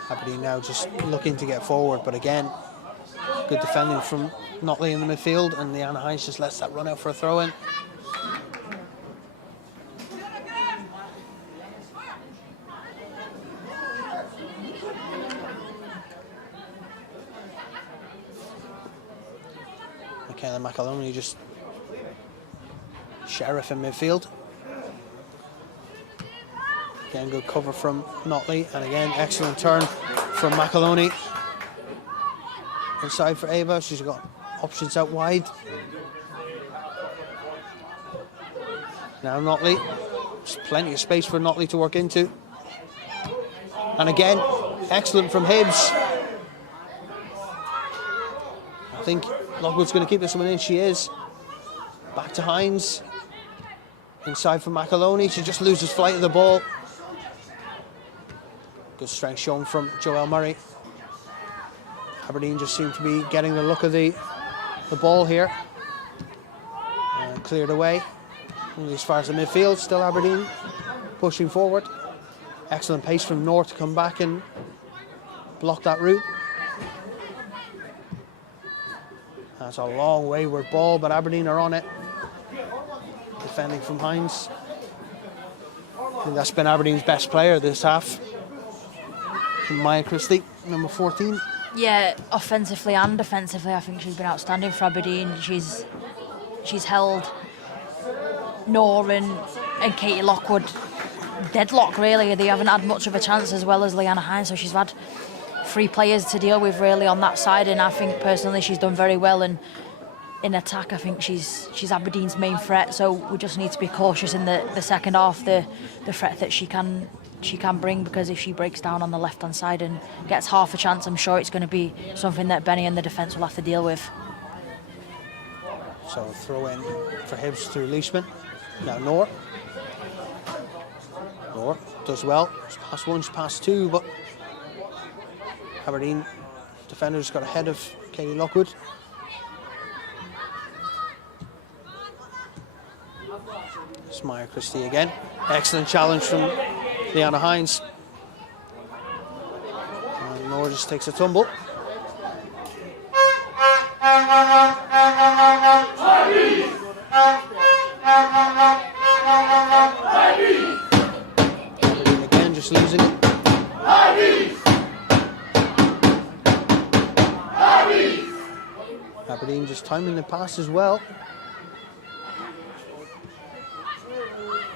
Aberdeen now just looking to get forward, but again, good defending from Notley in the midfield, and Leanna Hines just lets that run out for a throw-in. Michaela McAloney just sheriff in midfield. Again, good cover from Notley, and again, excellent turn from McAloney. Inside for Ava, she's got options out wide. Now Notley, there's plenty of space for Notley to work into. And again, excellent from Hibs. I think Lockwood's going to keep this one in, she is. Back to Hines. Inside for McAloney, she just loses flight of the ball. Good strength shown from Joelle Murray. Aberdeen just seem to be getting the look of the ball here. Cleared away. Only as far as the midfield, still Aberdeen pushing forward. Excellent pace from North to come back and block that route. That's a long wayward ball, but Aberdeen are on it. Defending from Hines. I think that's been Aberdeen's best player this half. Maya Christie, number 14. Yeah, offensively and defensively, I think she's been outstanding for Aberdeen. She's held Nor and Katie Lockwood deadlock, really. They haven't had much of a chance, as well as Leanna Hines, so she's had 3 players to deal with really on that side, and I think personally she's done very well. And in attack, I think she's Aberdeen's main threat, so we just need to be cautious in the second half, the threat that she can bring, because if she breaks down on the left hand side and gets half a chance, I'm sure it's going to be something that Benny and the defence will have to deal with. So throw in for Hibs through Leishman. Now Nor does well. She's past 1, she's past 2, but Aberdeen defenders got ahead of Katie Lockwood. It's Maya Christie again. Excellent challenge from Leanna Hines. And Nor just takes a tumble. Again, just losing it. Aberdeen just timing the pass as well.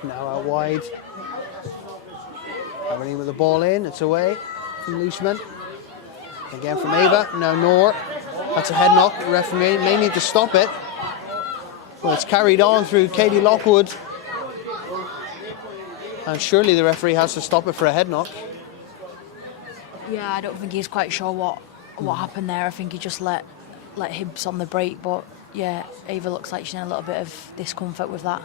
Now out wide. Aberdeen with the ball in, it's away from Leishman. Again from Ava, now Nor. That's a head knock, the referee may need to stop it. Well, it's carried on through Katie Lockwood. And surely the referee has to stop it for a head knock. Yeah, I don't think he's quite sure what happened there. I think he just let Hibs on the break, but yeah, Ava looks like she's in a little bit of discomfort with that.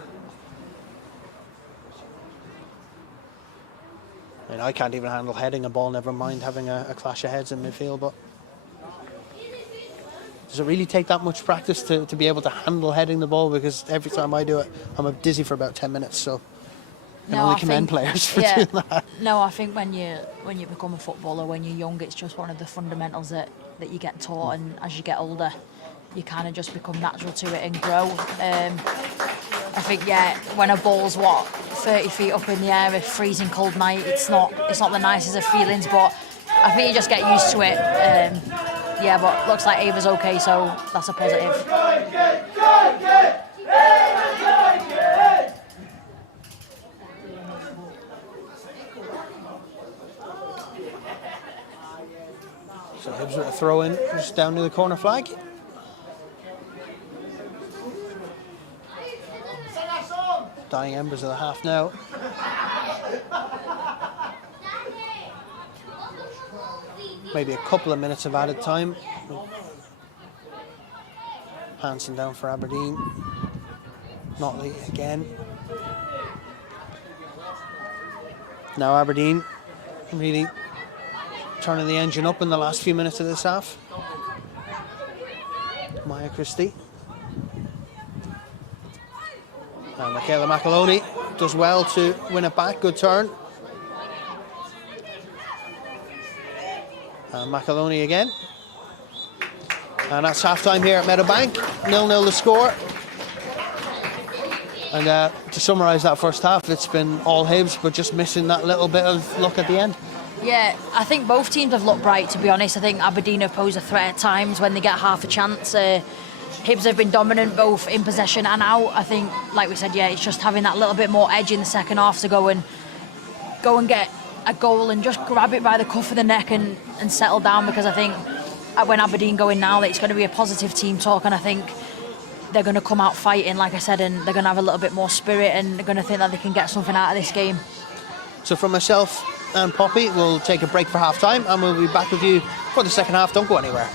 And I can't even handle heading a ball, never mind having a clash of heads in midfield. But does it really take that much practice to be able to handle heading the ball? Because every time I do it, I'm dizzy for about 10 minutes. So I can only commend players for doing that. No, I think when you become a footballer, when you're young, it's just one of the fundamentals that you get taught, and as you get older, you kind of just become natural to it and grow. I think, yeah, when a ball's 30 feet up in the air, a freezing cold night, it's not the nicest of feelings, but I think you just get used to it. Yeah, but looks like Ava's okay, so that's a positive. So Hibs with a throw in just down to the corner flag. Dying embers of the half now. Maybe a couple of minutes of added time. Hansen down for Aberdeen. Notley again. Now Aberdeen really turning the engine up in the last few minutes of this half. Maya Christie. And Michaela McAloney does well to win it back. Good turn. And McAloney again. And that's half-time here at Meadowbank. 0-0 the score. And to summarise that first half, it's been all Hibs, but just missing that little bit of luck at the end. Yeah, I think both teams have looked bright, to be honest. I think Aberdeen have posed a threat at times when they get half a chance. Hibs have been dominant both in possession and out. I think, like we said, yeah, it's just having that little bit more edge in the second half to go and get a goal and just grab it by the cuff of the neck and settle down, because I think when Aberdeen go in now, it's going to be a positive team talk, and I think they're going to come out fighting, like I said, and they're going to have a little bit more spirit, and they're going to think that they can get something out of this game. So from myself and Poppy, we'll take a break for half-time, and we'll be back with you for the second half. Don't go anywhere.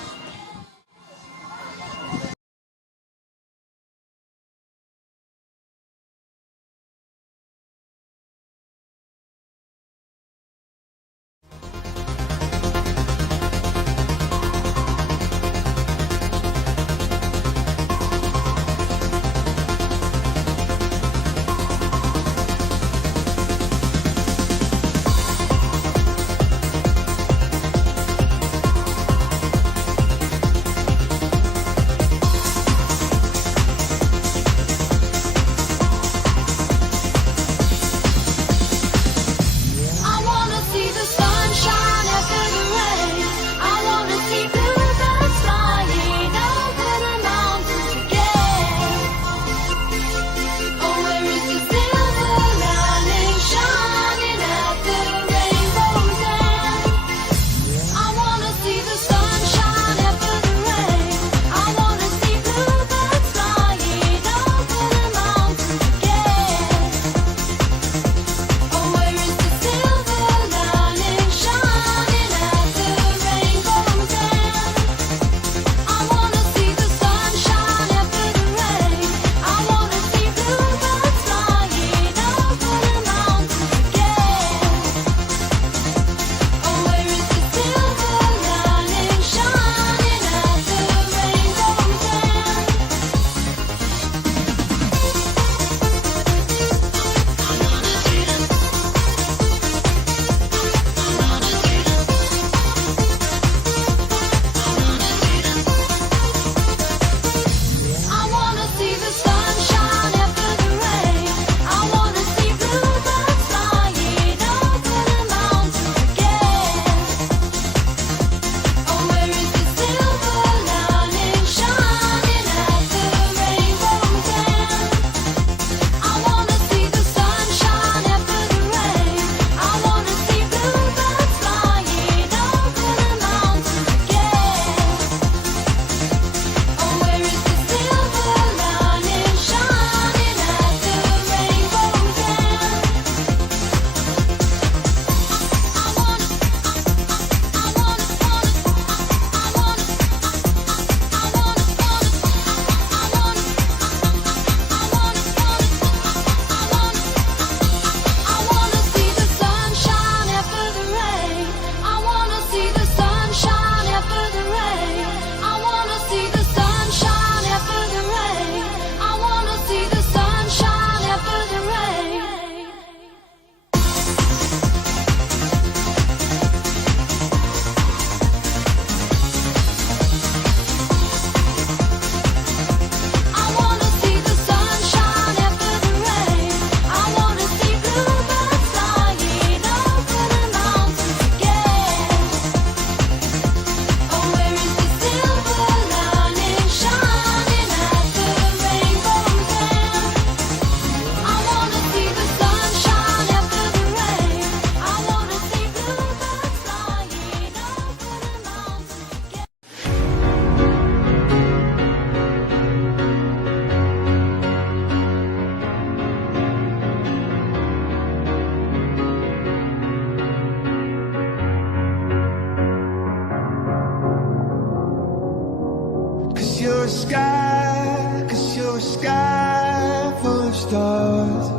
you're a sky, 'cause you're a sky full of stars.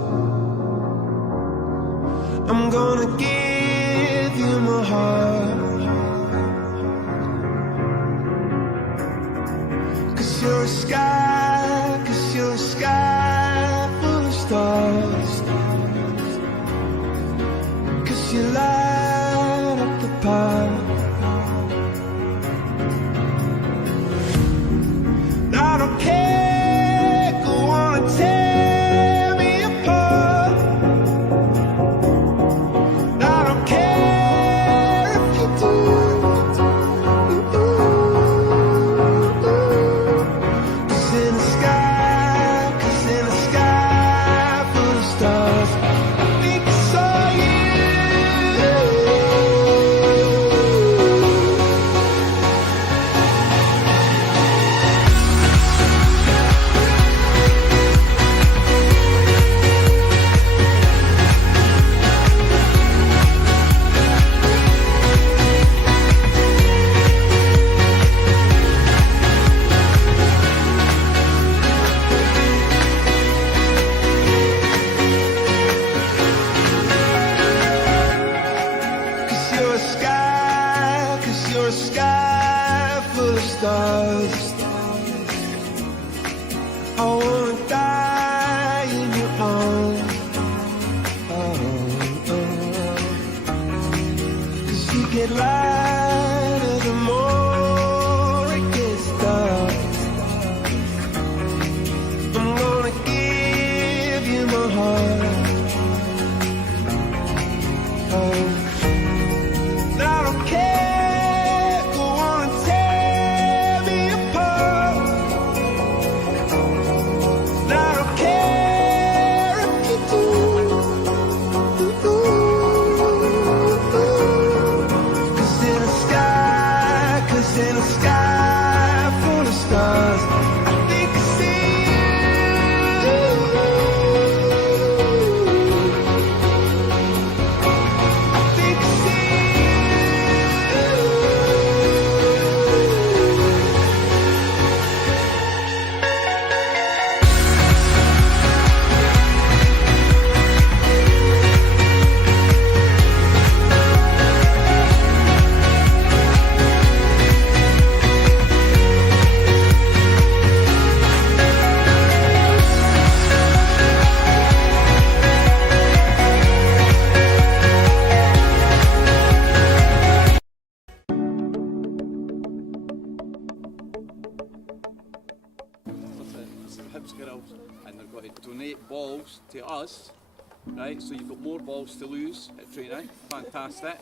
I'm gonna give you my heart, 'cause you're a sky, 'cause you're a sky full of stars. 'Cause you light up the path. I don't care, go on and tear me apart. I don't care if you do. 'Cause in the sky, 'cause in the sky full of stars, I think I saw you. You're a sky full of stars. I wanna die in your arms. Oh, oh. 'Cause you get lighter the more it gets dark. I'm gonna give you my heart. Oh, I don't care. In a sky full of stars, I think I see you. I think I see Hibs girls, and they're going to donate balls to us, right? So you've got more balls to lose at training. Fantastic.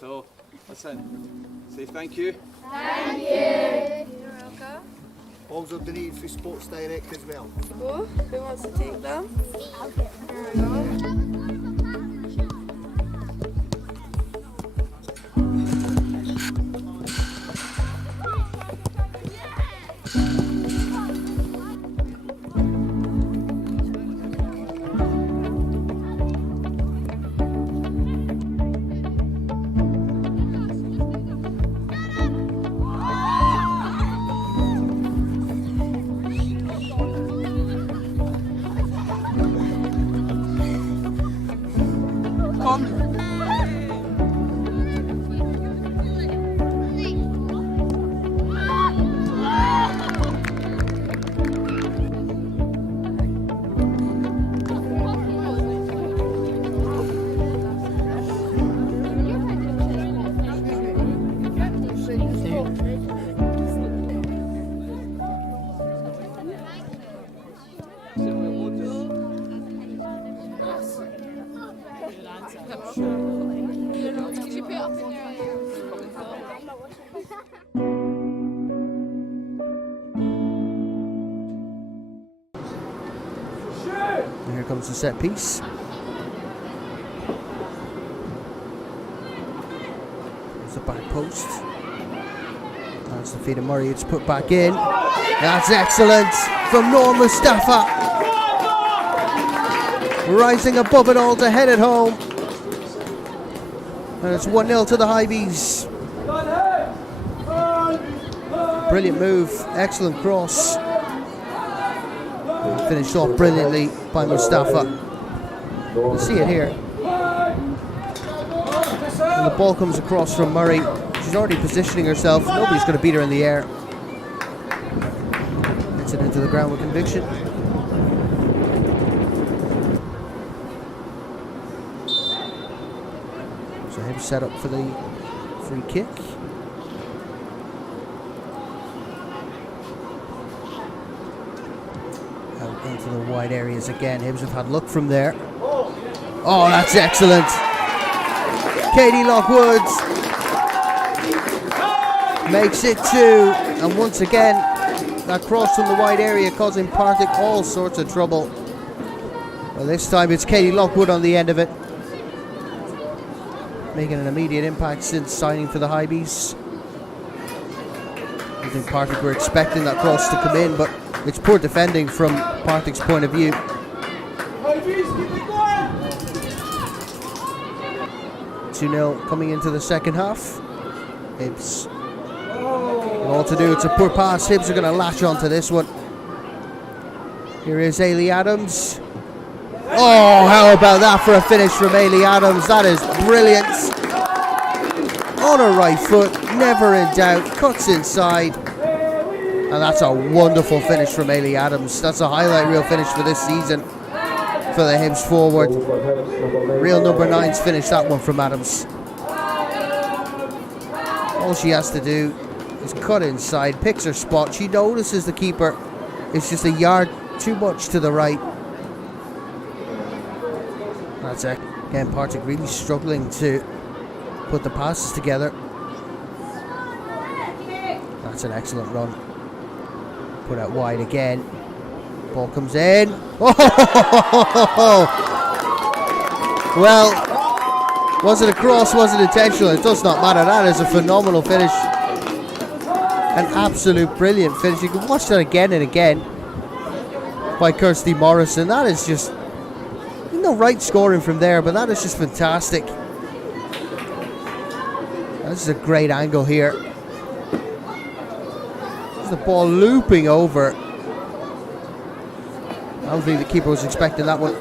So listen, say thank you. Thank you. You're welcome. Balls are donated through Sports Direct as well. Oh, who wants to take them? And here comes the set piece. There's the back post. That's the feed of Murray. It's put back in. That's excellent from Noor Mustafa. Rising above it all to head it home. And it's 1-0 to the Hibees. brilliant move, excellent cross. Finished off brilliantly by Mustafa. You'll see it here. And the ball comes across from Murray. She's already positioning herself. Nobody's going to beat her in the air. Hits it into the ground with conviction. So him set up for the free kick. Out into the wide areas again. Hibs have had luck from there. Oh, that's excellent. Katie Lockwood makes it 2, and once again that cross from the wide area causing Partick all sorts of trouble. Well, this time it's Katie Lockwood on the end of it, making an immediate impact since signing for the Hibees. I think Partick were expecting that cross to come in, but it's poor defending from Partick's point of view. 2-0 coming into the second half. Hibs all to do. It's a poor pass. Hibs are going to latch onto this one. Here is Ailey Adams. Oh, how about that for a finish from Ailey Adams? That is brilliant. On her right foot, never in doubt, cuts inside. And that's a wonderful finish from Ailey Adams. That's a highlight reel finish for this season for the Hibs forward. Real number 9's finish that one from Adams. All she has to do is cut inside, picks her spot. She notices the keeper. It's just a yard too much to the right. That's it. Again, Partick really struggling to put the passes together. That's an excellent run. Put out wide again. Ball comes in. Oh! Well, was it a cross? Was it intentional? It does not matter. That is a phenomenal finish. An absolute brilliant finish. You can watch that again and again by Kirsty Morrison. That is just no right scoring from there, but that is just fantastic. This is a great angle here. There's the ball looping over. I don't think the keeper was expecting that one.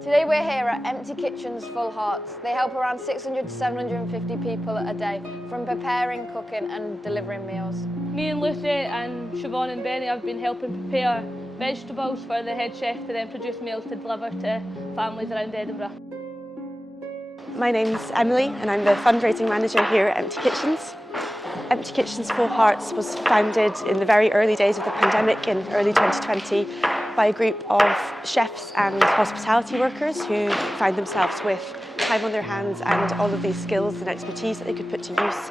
Today we're here at Empty Kitchens, Full Hearts. They help around 600 to 750 people a day, from preparing, cooking and delivering meals. Me and Lucy and Siobhan and Benny have been helping prepare vegetables for the head chef to then produce meals to deliver to families around Edinburgh. My name's Emily and I'm the fundraising manager here at Empty Kitchens. Empty Kitchens Full Hearts was founded in the very early days of the pandemic in early 2020 by a group of chefs and hospitality workers who found themselves with time on their hands and all of these skills and expertise that they could put to use.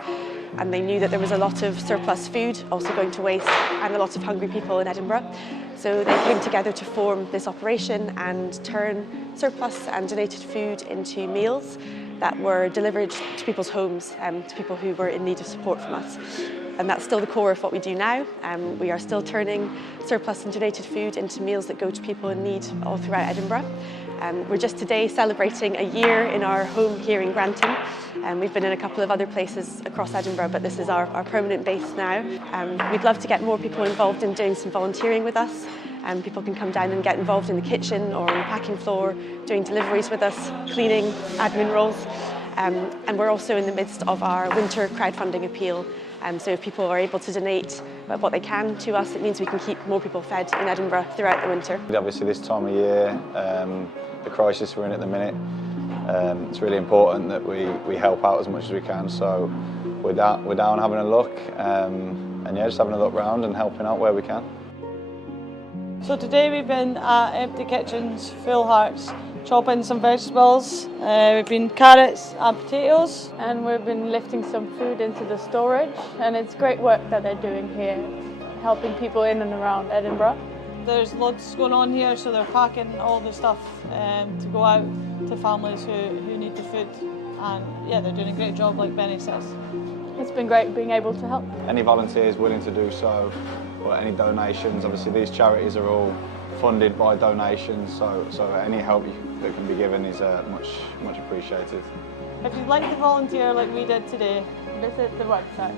And they knew that there was a lot of surplus food also going to waste and a lot of hungry people in Edinburgh. So they came together to form this operation and turn surplus and donated food into meals that were delivered to people's homes, to people who were in need of support from us. And that's still the core of what we do now. We are still turning surplus and donated food into meals that go to people in need all throughout Edinburgh. We're just today celebrating a year in our home here in Granton. We've been in a couple of other places across Edinburgh, but this is our permanent base now. We'd love to get more people involved in doing some volunteering with us. People can come down and get involved in the kitchen or on the packing floor, doing deliveries with us, cleaning, admin roles. And we're also in the midst of our winter crowdfunding appeal. So if people are able to donate what they can to us, it means we can keep more people fed in Edinburgh throughout the winter. Obviously this time of year, the crisis we're in at the minute, it's really important that we help out as much as we can. So we're down having a look, and yeah, just having a look round and helping out where we can. So today we've been at Empty Kitchens, Full Hearts, chopping some vegetables. We've been carrots and potatoes, and we've been lifting some food into the storage. And it's great work that they're doing here, helping people in and around Edinburgh. There's lots going on here, so they're packing all the stuff to go out to families who need the food. And yeah, they're doing a great job, like Benny says. It's been great being able to help. Any volunteers willing to do so, or any donations, obviously these charities are all funded by donations, so any help that can be given is much appreciated. If you'd like to volunteer like we did today, visit the website.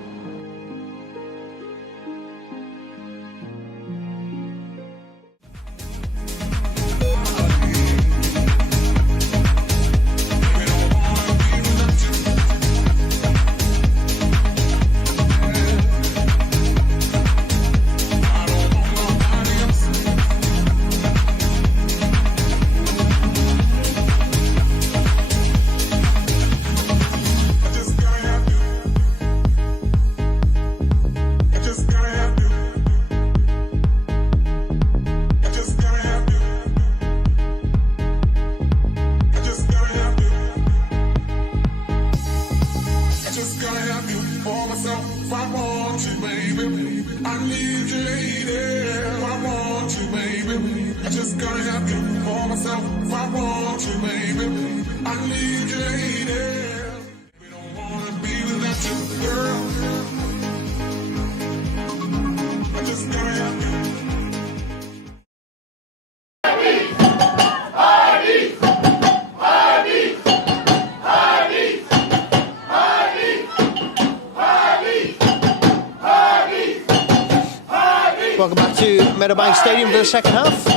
Welcome back to Meadowbank Stadium for the second half.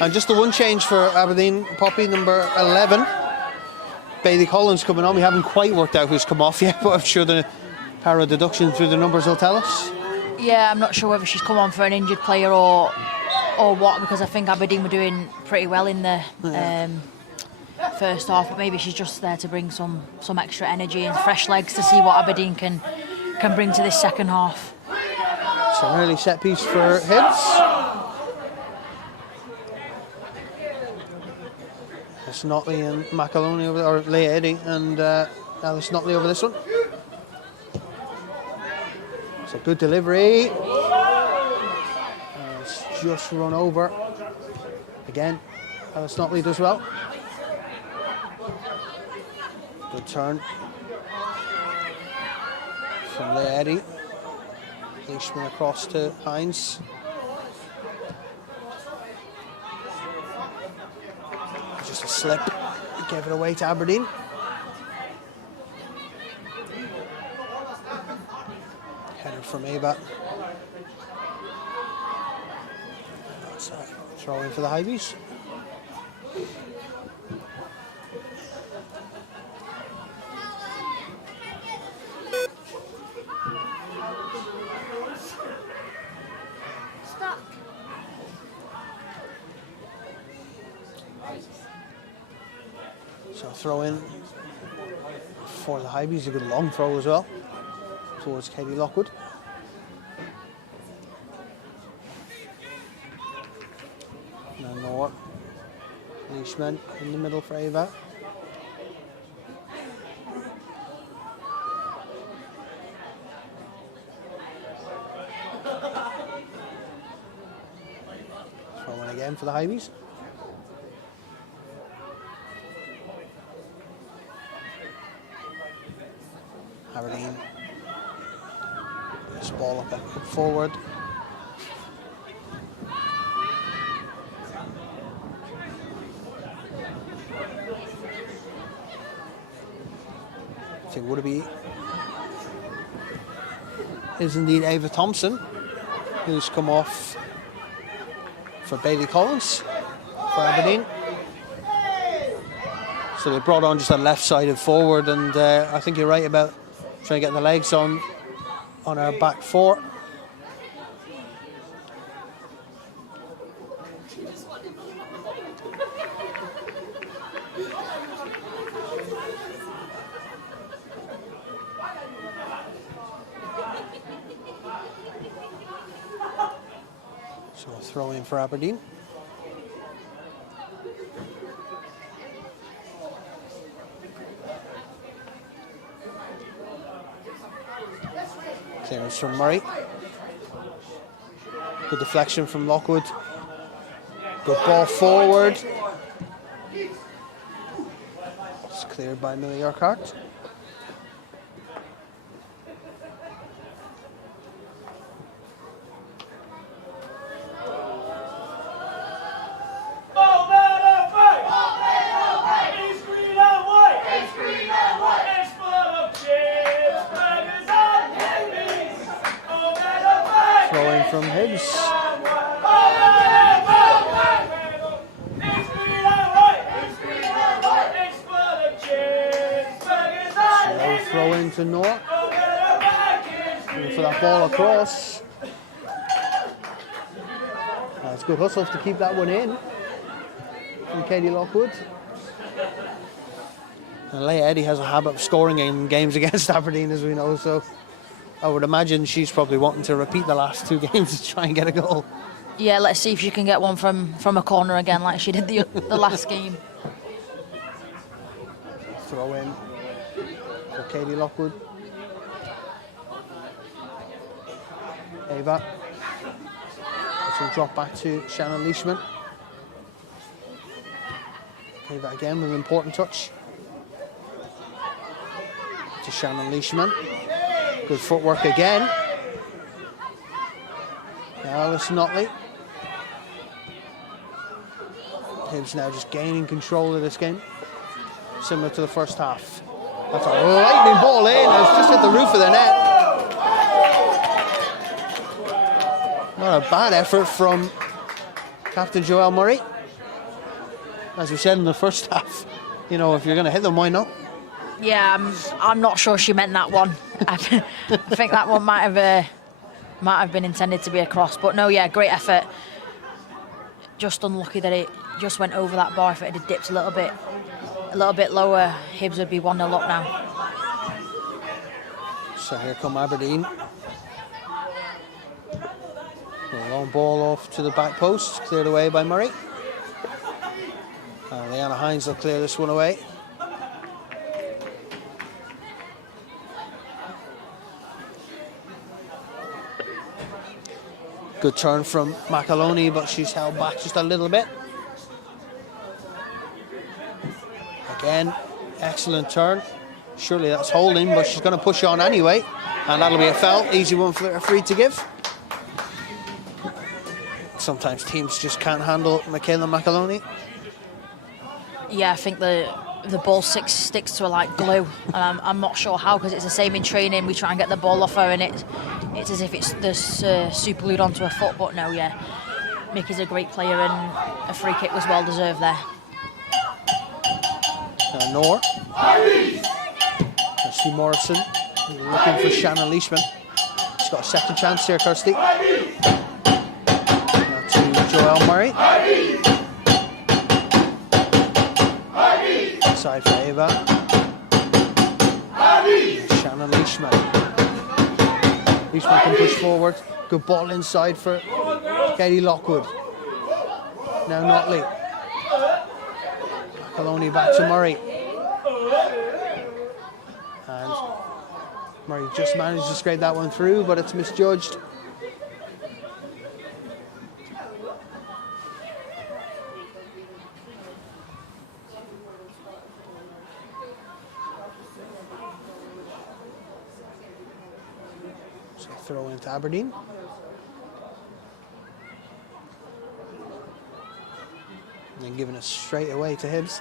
And just the one change for Aberdeen, Poppy, number 11. Bailey Collins coming on. We haven't quite worked out who's come off yet, but I'm sure the power deduction through the numbers will tell us. Yeah, I'm not sure whether she's come on for an injured player or what, because I think Aberdeen were doing pretty well in the first half, but maybe she's just there to bring some extra energy and fresh legs to see what Aberdeen can bring to this second half. It's an early set piece for Hibs. It's Notley and McAloney over there, or Leah Eddy and Alice Notley over this one. It's a good delivery. It's just run over. Again, Alice Notley does well. Good turn from Leah Eddy. Leishman across to Hines. Just a slip. Gave it away to Aberdeen. Header from Ava. That's a throw in for the Hibees. So throw in for the Hibees, a good long throw as well towards Katie Lockwood. No more. Leishman in the middle for Ava. Throw in again for the Hibees. Aberdeen. This ball up and forward. I think would it be is indeed Ava Thompson, who's come off for Bailey Collins for Aberdeen. So they brought on just a left-sided forward, and I think you're right about trying to get the legs on our back four. So a throw in for Aberdeen. Clearance from Murray. Good deflection from Lockwood. Good ball forward. It's cleared by Millie Urquhart. to Noor. Looking for that ball across. It's good hustle to keep that one in from Katie Lockwood. And Leia Eddy has a habit of scoring in games against Aberdeen, as we know, so I would imagine she's probably wanting to repeat the last 2 games to try and get a goal. Yeah, let's see if she can get one from a corner again like she did the last game. Throw in for Katie Lockwood. Ava. This will drop back to Shannon Leishman. Ava again with an important touch. To Shannon Leishman. Good footwork again. Alice Notley. Hibs now just gaining control of this game. Similar to the first half. That's a lightning ball in. It's just hit the roof of the net. Not a bad effort from Captain Joelle Murray. As we said in the first half, you know, if you're going to hit them, why not? Yeah, I'm not sure she meant that one. I think that one might have been intended to be a cross, but no, yeah, great effort. Just unlucky that it just went over that bar. If it had dipped a little bit lower, Hibs would be 1-0 up now. So here come Aberdeen. A long ball off to the back post, cleared away by Murray. Leanna Hines will clear this one away. Good turn from McAloney, but she's held back just a little bit. Again, excellent turn. Surely that's holding, but she's going to push on anyway. And that'll be a foul. Easy one for a free to give. Sometimes teams just can't handle Michaela McAloney. Yeah, I think the ball sticks to her like glue. And I'm not sure how, because it's the same in training. We try and get the ball off her, and it's as if there's super glued onto her foot. But no, yeah, Mickey's a great player, and a free kick was well deserved there. Noor. Kirsty Morrison looking for Shannon Leishman. She's got a second chance here, Kirsty. Now to Joelle Murray. Inside for Ava. Shannon Leishman. Leishman can push forward. Good ball inside for Katie Lockwood. Now Notley. Maloney back to Murray. And Murray just managed to scrape that one through, but it's misjudged. So throw into Aberdeen. And then giving it straight away to Hibs.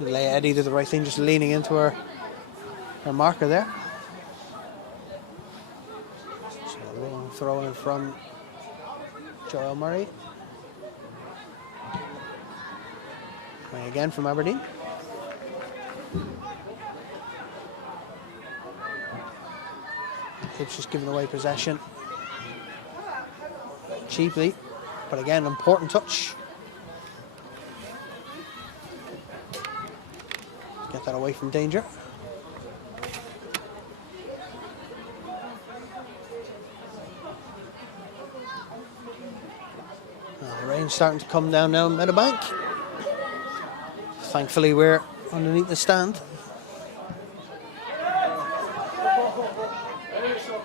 Leia Eddy did the right thing, just leaning into her marker there. So a long throw in from Joelle Murray. Coming again from Aberdeen. Hibs just giving away possession cheaply, but again, important touch. Get that away from danger. The rain's starting to come down now in Meadowbank. Thankfully, we're underneath the stand.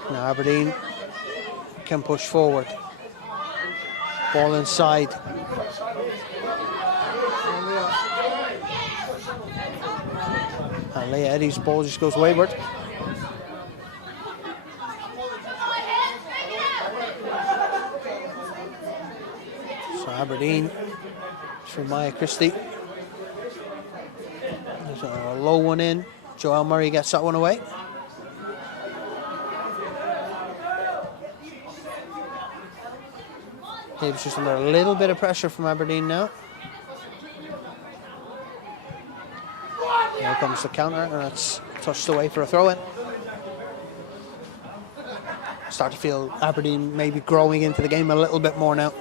Now Aberdeen can push forward. Ball inside. And Leia Eddy's ball just goes wayward. So Aberdeen from Maya Christie. There's a low one in. Joelle Murray gets that one away. Hibs just under a little bit of pressure from Aberdeen now. Here comes the counter, and it's touched away for a throw-in. Start to feel Aberdeen maybe growing into the game a little bit more now.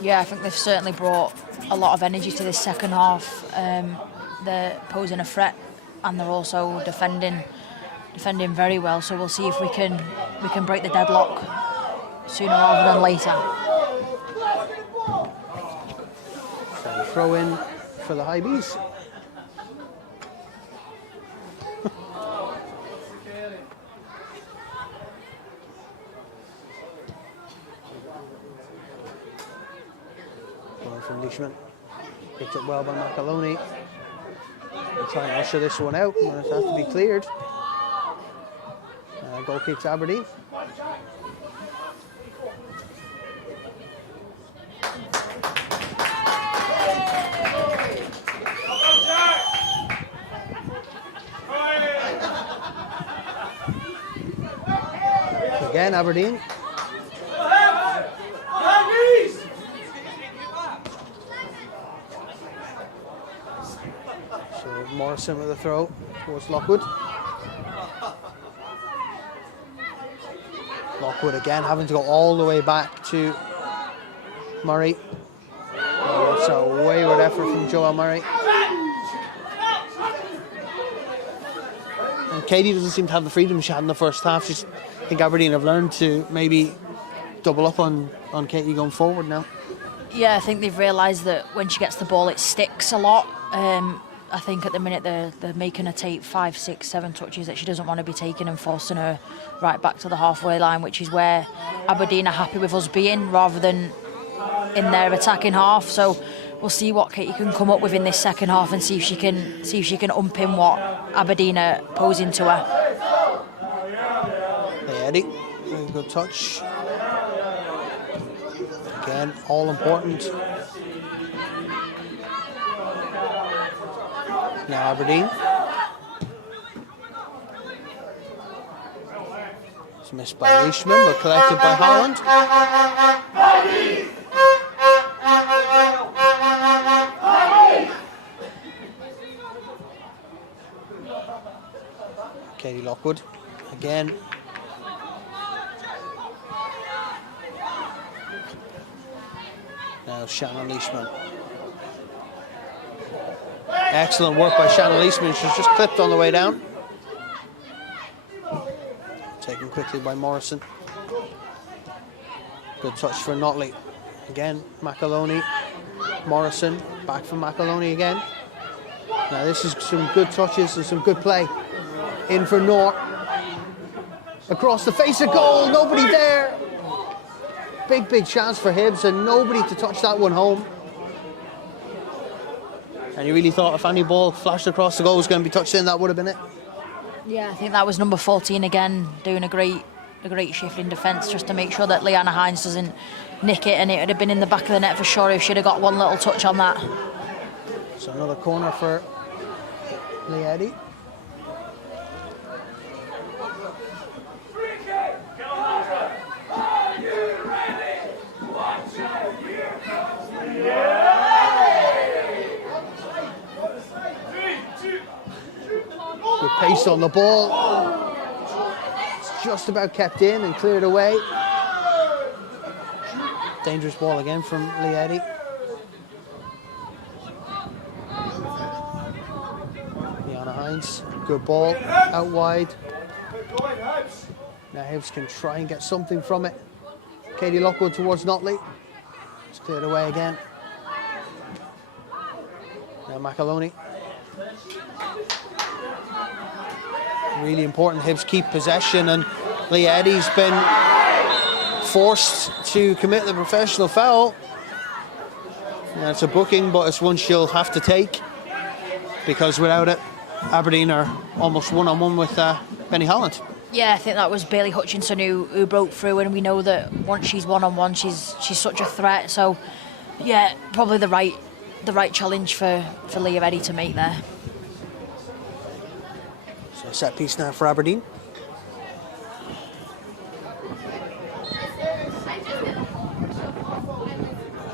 Yeah, I think they've certainly brought a lot of energy to this second half. They're posing a threat, and they're also defending very well. So we'll see if we can break the deadlock sooner rather than later. So throw in for the Hibees. Going from Leishman. Picked up well by Macaloni. We'll try and usher this one out, and it has to be cleared. Goal kicks Aberdeen. Again, Aberdeen. So Morrison with a throw towards Lockwood. Lockwood again having to go all the way back to Murray. Oh, it's a wayward effort from Joel Murray. And Katie doesn't seem to have the freedom she had in the first half. I think Aberdeen have learned to maybe double up on Katie going forward now. Yeah, I think they've realised that when she gets the ball, it sticks a lot. I think at the minute they're making her take 5, 6, 7 touches that she doesn't want to be taking and forcing her right back to the halfway line, which is where Aberdeen are happy with us being rather than in their attacking half. So we'll see what Katie can come up with in this second half and see if she can unpin what Aberdeen are posing to her. Hey Eddie, very good touch. Again, all important. Now Aberdeen. It's missed by Leishman, but collected by Holland. Katie Lockwood again. Now Shannon Leishman. Excellent work by Shannon Leishman. She's just clipped on the way down. Taken quickly by Morrison. Good touch for Notley. Again, Macaloni. Morrison. Back from Macaloni again. Now this is some good touches and some good play. In for Nort. Across the face of goal. Nobody there. Big chance for Hibs and nobody to touch that one home. And you really thought if any ball flashed across the goal was going to be touched in, that would have been it? Yeah, I think that was number 14 again, doing a great shift in defence just to make sure that Leanna Hines doesn't nick it, and it would have been in the back of the net for sure if she'd have got one little touch on that. So another corner for Lee Eddy. Good pace on the ball. It's just about kept in and cleared away. Dangerous ball again from Lee Eddy. Liana Hines, good ball, out wide. Now Hibs can try and get something from it. Katie Lockwood towards Notley. It's cleared away again. Now Macaloni. Really important Hibs keep possession, and Lee Eddy's been forced to commit the professional foul. Now it's a booking, but it's one she'll have to take because without it, Aberdeen are almost one-on-one with Benny Holland. Yeah, I think that was Bailey Hutchinson who broke through, and we know that once she's one-on-one, she's such a threat. So, yeah, probably the right challenge for Leah Eddy to make there. So a set piece now for Aberdeen.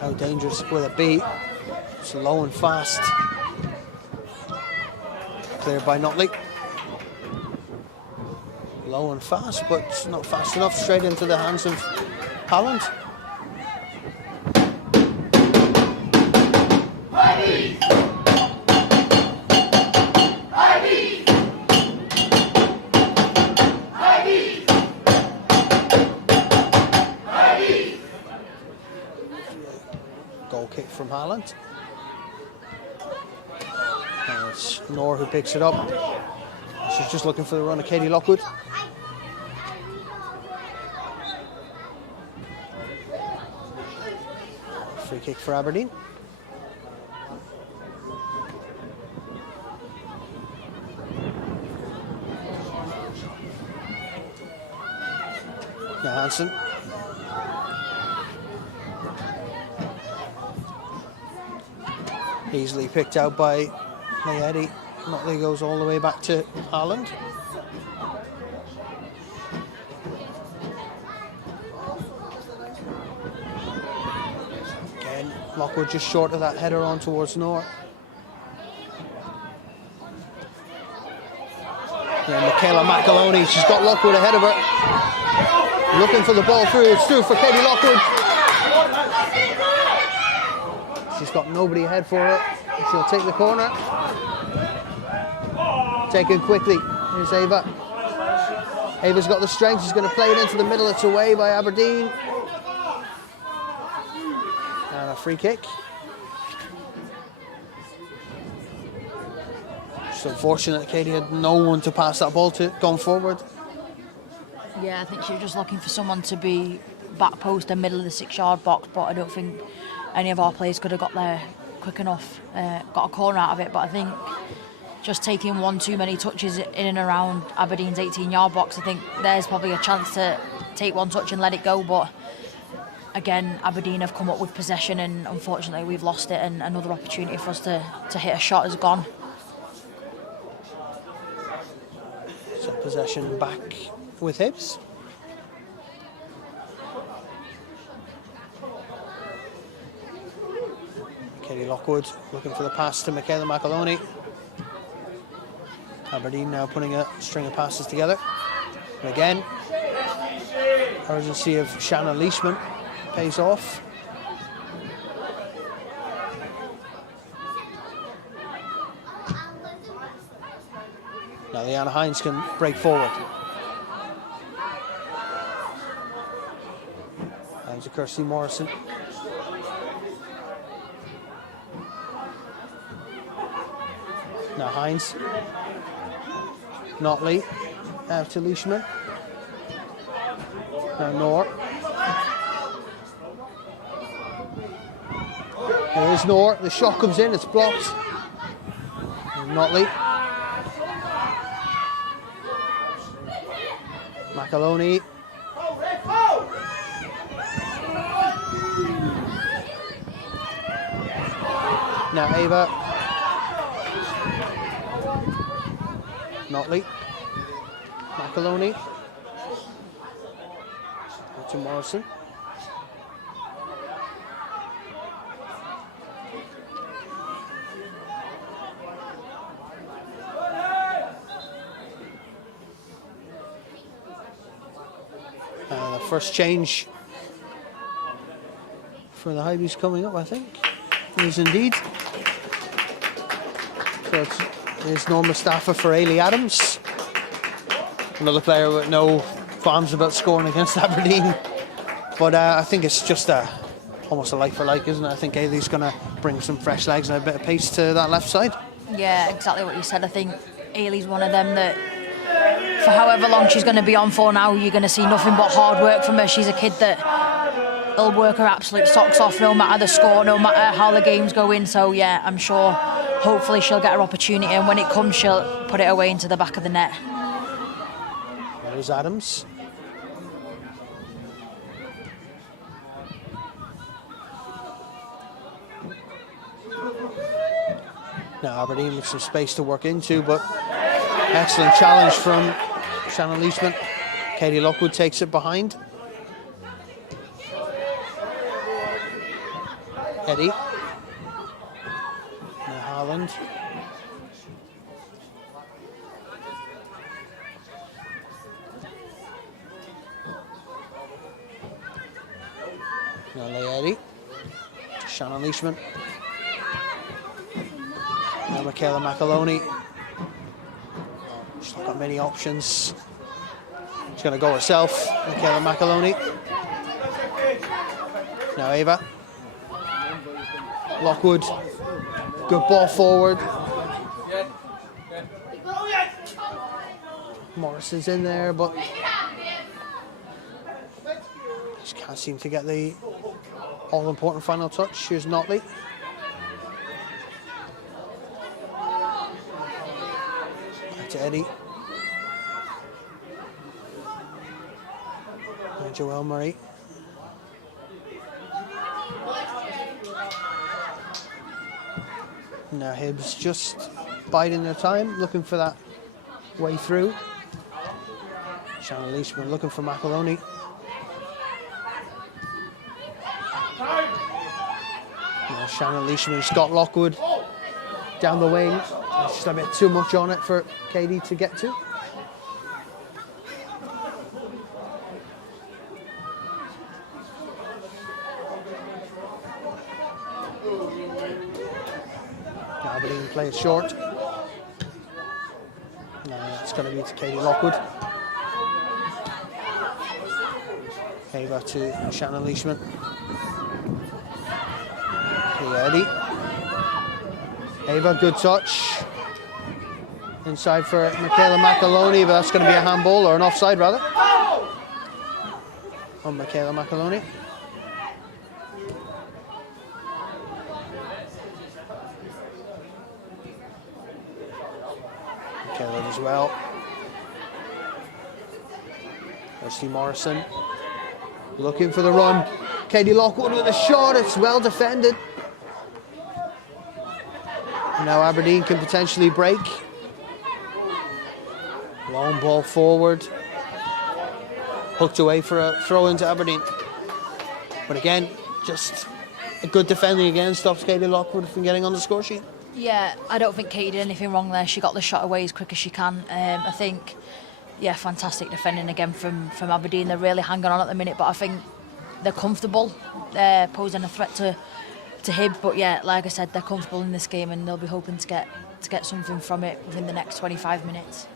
How dangerous will it be? It's low and fast. Cleared by Notley. Low and fast, but not fast enough. Straight into the hands of Haaland. Goal kick from Haaland. And it's Noor who picks it up. She's just looking for the run of Katie Lockwood. Free kick for Aberdeen. Now Hansen. Easily picked out by Mayedi. Notley goes all the way back to Haaland. Again, Lockwood just short of that header on towards Noor. And Michaela McAloney, she's got Lockwood ahead of her. Looking for the ball through, it's through for Katie Lockwood. She's got nobody ahead for her. She'll take the corner. Taken quickly. Here's Ava. Ava's got the strength. She's going to play it into the middle. It's away by Aberdeen. And a free kick. Just unfortunate that Katie had no one to pass that ball to going forward. Yeah, I think she was just looking for someone to be back post and middle of the 6-yard box, but I don't think any of our players could have got there quick enough, got a corner out of it. But I think just taking one too many touches in and around Aberdeen's 18-yard box, I think there's probably a chance to take one touch and let it go. But again, Aberdeen have come up with possession, and unfortunately we've lost it, and another opportunity for us to hit a shot has gone. So possession back with Hibs. Katie Lockwood looking for the pass to Michaela McAloney. Aberdeen now putting a string of passes together. And again, urgency of Shannon Leishman pays off. Now Leanna Hines can break forward. Hines to Kirsty Morrison. Now Hines. Notley. Out to Leishman. Now Noor. There is Noor. The shot comes in. It's blocked. And Notley. McAloney. Now Ava. Notley. McAloney. To Morrison. The first change for the Hibees coming up, I think, is indeed. So it's Norma Mustafa for Ailey Adams. Another player with no qualms about scoring against Aberdeen. But I think it's just almost a like for like, isn't it? I think Ailey's going to bring some fresh legs and a bit of pace to that left side. Yeah, exactly what you said. I think Ailey's one of them that, for however long she's going to be on for now, you're going to see nothing but hard work from her. She's a kid that will work her absolute socks off no matter the score, no matter how the game's going. So yeah, I'm sure hopefully she'll get her opportunity, and when it comes she'll put it away into the back of the net. There's Adams. Now Aberdeen with some space to work into, but excellent challenge from Shannon Leishman. Katie Lockwood takes it behind. Eddie. Now Haaland. Leah Eddy. Shannon Leishman. Now Michaela McAloney. She's not got many options. She's going to go herself. Michaela McAloney. Now Ava. Lockwood. Good ball forward. Morrison's in there, but just can't seem to get the all-important final touch. Here's Notley. Back to Eddie. And Joelle Murray. Now Hibs just biding their time, looking for that way through. Shannon Leishman looking for McAloney. Now Shannon Leishman, Scott Lockwood down the wing. There's just a bit too much on it for Katie to get to. Aberdeen plays short. It's going to be to Katie Lockwood. Ava to Shannon Leishman. Leah Eddy. Ava, good touch. Inside for Michaela McAloney, but that's going to be a handball, or an offside rather, on Michaela McAloney. Michaela as well. Kirsty Morrison looking for the run. Katie Lockwood with a shot, it's well defended. Now Aberdeen can potentially break. Long ball forward. Hooked away for a throw into Aberdeen. But again, just a good defending again stops Katie Lockwood from getting on the score sheet. Yeah, I don't think Katie did anything wrong there. She got the shot away as quick as she can. I think, yeah, fantastic defending again from Aberdeen. They're really hanging on at the minute, but I think they're comfortable posing a threat to Hib. But yeah, like I said, they're comfortable in this game and they'll be hoping to get something from it within the next 25 minutes.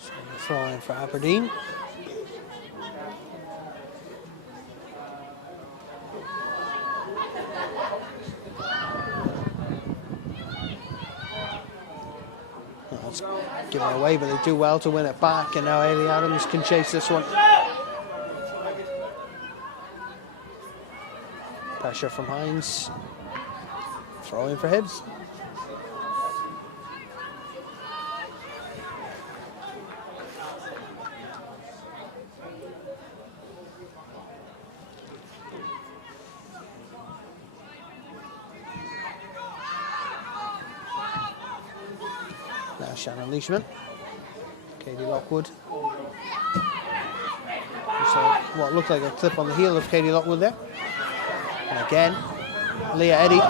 So throw in for Aberdeen. That's given away, but they do well to win it back, and now Ailey Adams can chase this one. Pressure from Hines. Throw in for Hibs. Now Shannon Leishman. Katie Lockwood. So what looked like a clip on the heel of Katie Lockwood there. And again, Leah Eddy.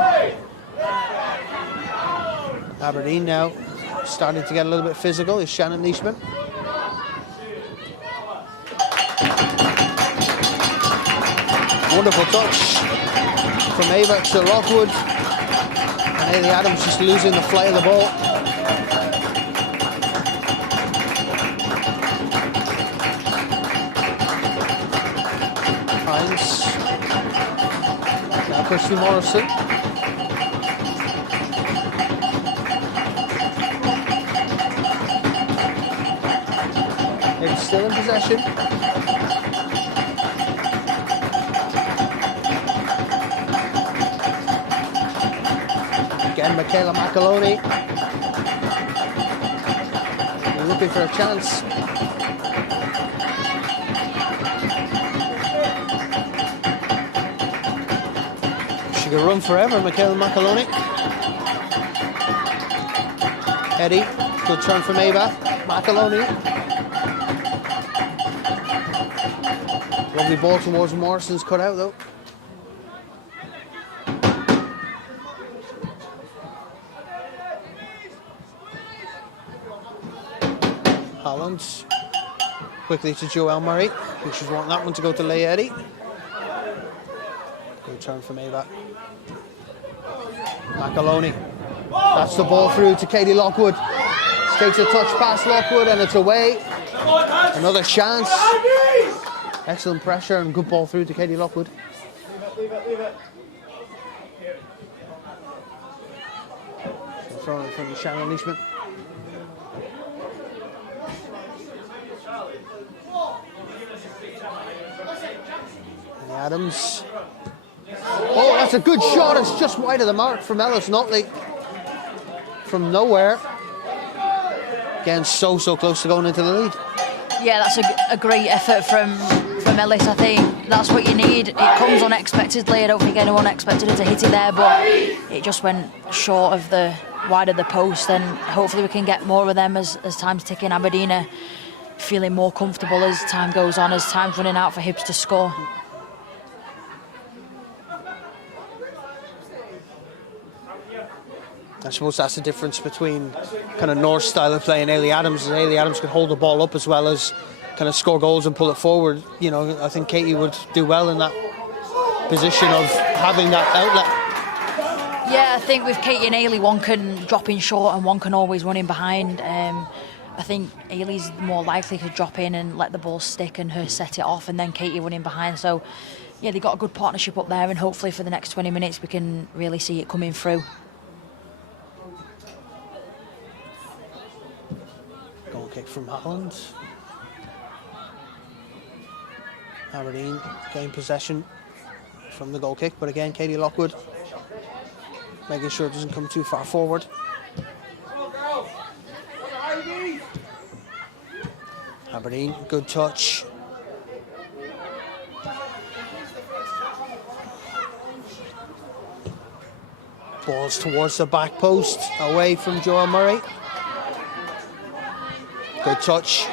Aberdeen now starting to get a little bit physical is Shannon Leishman. Wonderful touch from Ava to Lockwood. And Ailey Adams just losing the flight of the ball. Hines. Now Kirsty Morrison. It's still in possession. Again, Michaela McAloney. Looking for a chance. She could run forever, Michaela McAloney. Eddie, good turn from Ava. McAloney. Lovely ball towards Morrison's cut out though. Holland. Quickly to Joelle Murray. She's wanting that one to go to Leah Eddy. return from Ava. McAloney. That's the ball through to Katie Lockwood. Takes a touch past Lockwood and it's away. Another chance. Excellent pressure and good ball through to Katie Lockwood. Leave it. Throw it from Shannon Leishman. And Adams. Oh, that's a good shot. It's just wide of the mark from Ellis Notley. From nowhere. Again, so close to going into the lead. Yeah, that's a great effort from Ellis. I think that's what you need. It comes unexpectedly. I don't think anyone expected her to hit it there, but it just went short of the wide of the post, and hopefully we can get more of them as time's ticking. Aberdeen are feeling more comfortable as time goes on, as time's running out for Hibs to score. I suppose that's the difference between kind of North's style of play and Ailey Adams. Ailey Adams can hold the ball up as well as kind of score goals and pull it forward. You know, I think Katie would do well in that position of having that outlet. Yeah, I think with Katie and Ailey, one can drop in short and one can always run in behind. I think Ailey's more likely to drop in and let the ball stick and her set it off, and then Katie run in behind. So, yeah, they've got a good partnership up there, and hopefully for the next 20 minutes we can really see it coming through. Goal kick from Holland. Aberdeen gain possession from the goal kick, but again, Katie Lockwood making sure it doesn't come too far forward. Aberdeen, good touch. Balls towards the back post, away from Joel Murray. Good touch.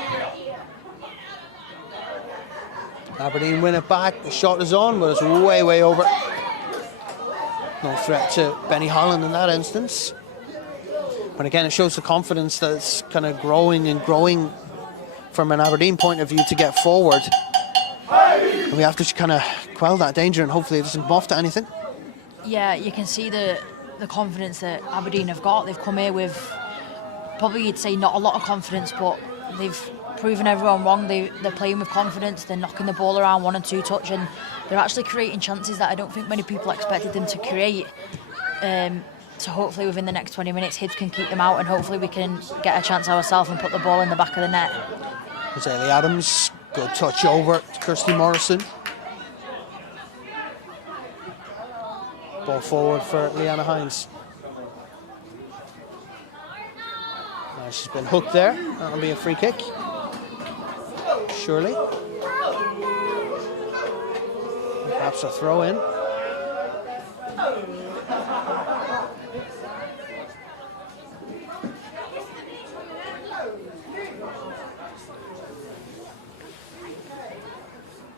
Aberdeen win it back. The shot is on, but it's way over. No threat to Benny Holland in that instance. But again, it shows the confidence that's kind of growing and growing from an Aberdeen point of view to get forward. And we have to kind of quell that danger and hopefully it doesn't morph to anything. Yeah, you can see the confidence that Aberdeen have got. They've come here with, probably you'd say not a lot of confidence, but they've proven everyone wrong. They're playing with confidence, they're knocking the ball around 1 and 2 touch, and they're actually creating chances that I don't think many people expected them to create. So hopefully within the next 20 minutes Hibs can keep them out, and hopefully we can get a chance ourselves and put the ball in the back of the net. Ailey Adams, good touch over to Kirsty Morrison. Ball forward for Leanna Hines. Now she's been hooked there. That'll be a free kick. Surely. Perhaps a throw in.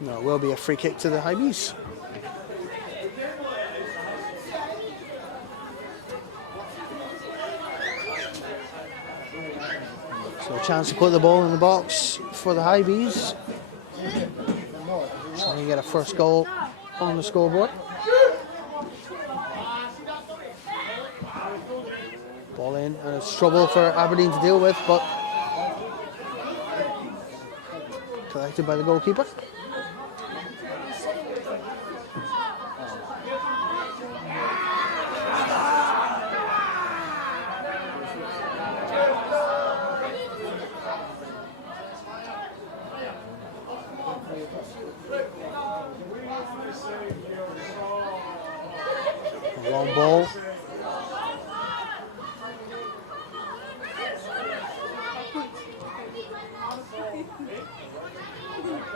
No, it will be a free kick to the Hibees. So a chance to put the ball in the box for the Hibees. Trying to get a first goal on the scoreboard. Ball in, and it's trouble for Aberdeen to deal with, but collected by the goalkeeper. A long ball.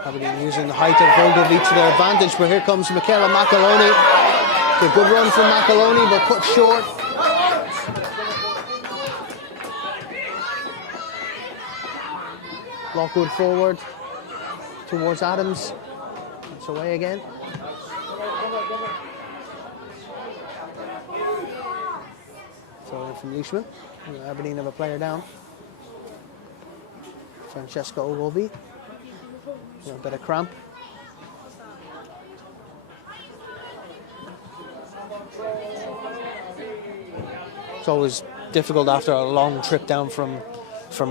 Aberdeen using the height of Vogelby to their advantage, but here comes Michaela McAloney. It's a good run from McAloney, but cut short. Lockwood forward towards Adams. It's away again. Throw in from Leishman. Aberdeen have a player down. Francesca Ogilvie. A little bit of cramp. It's always difficult after a long trip down from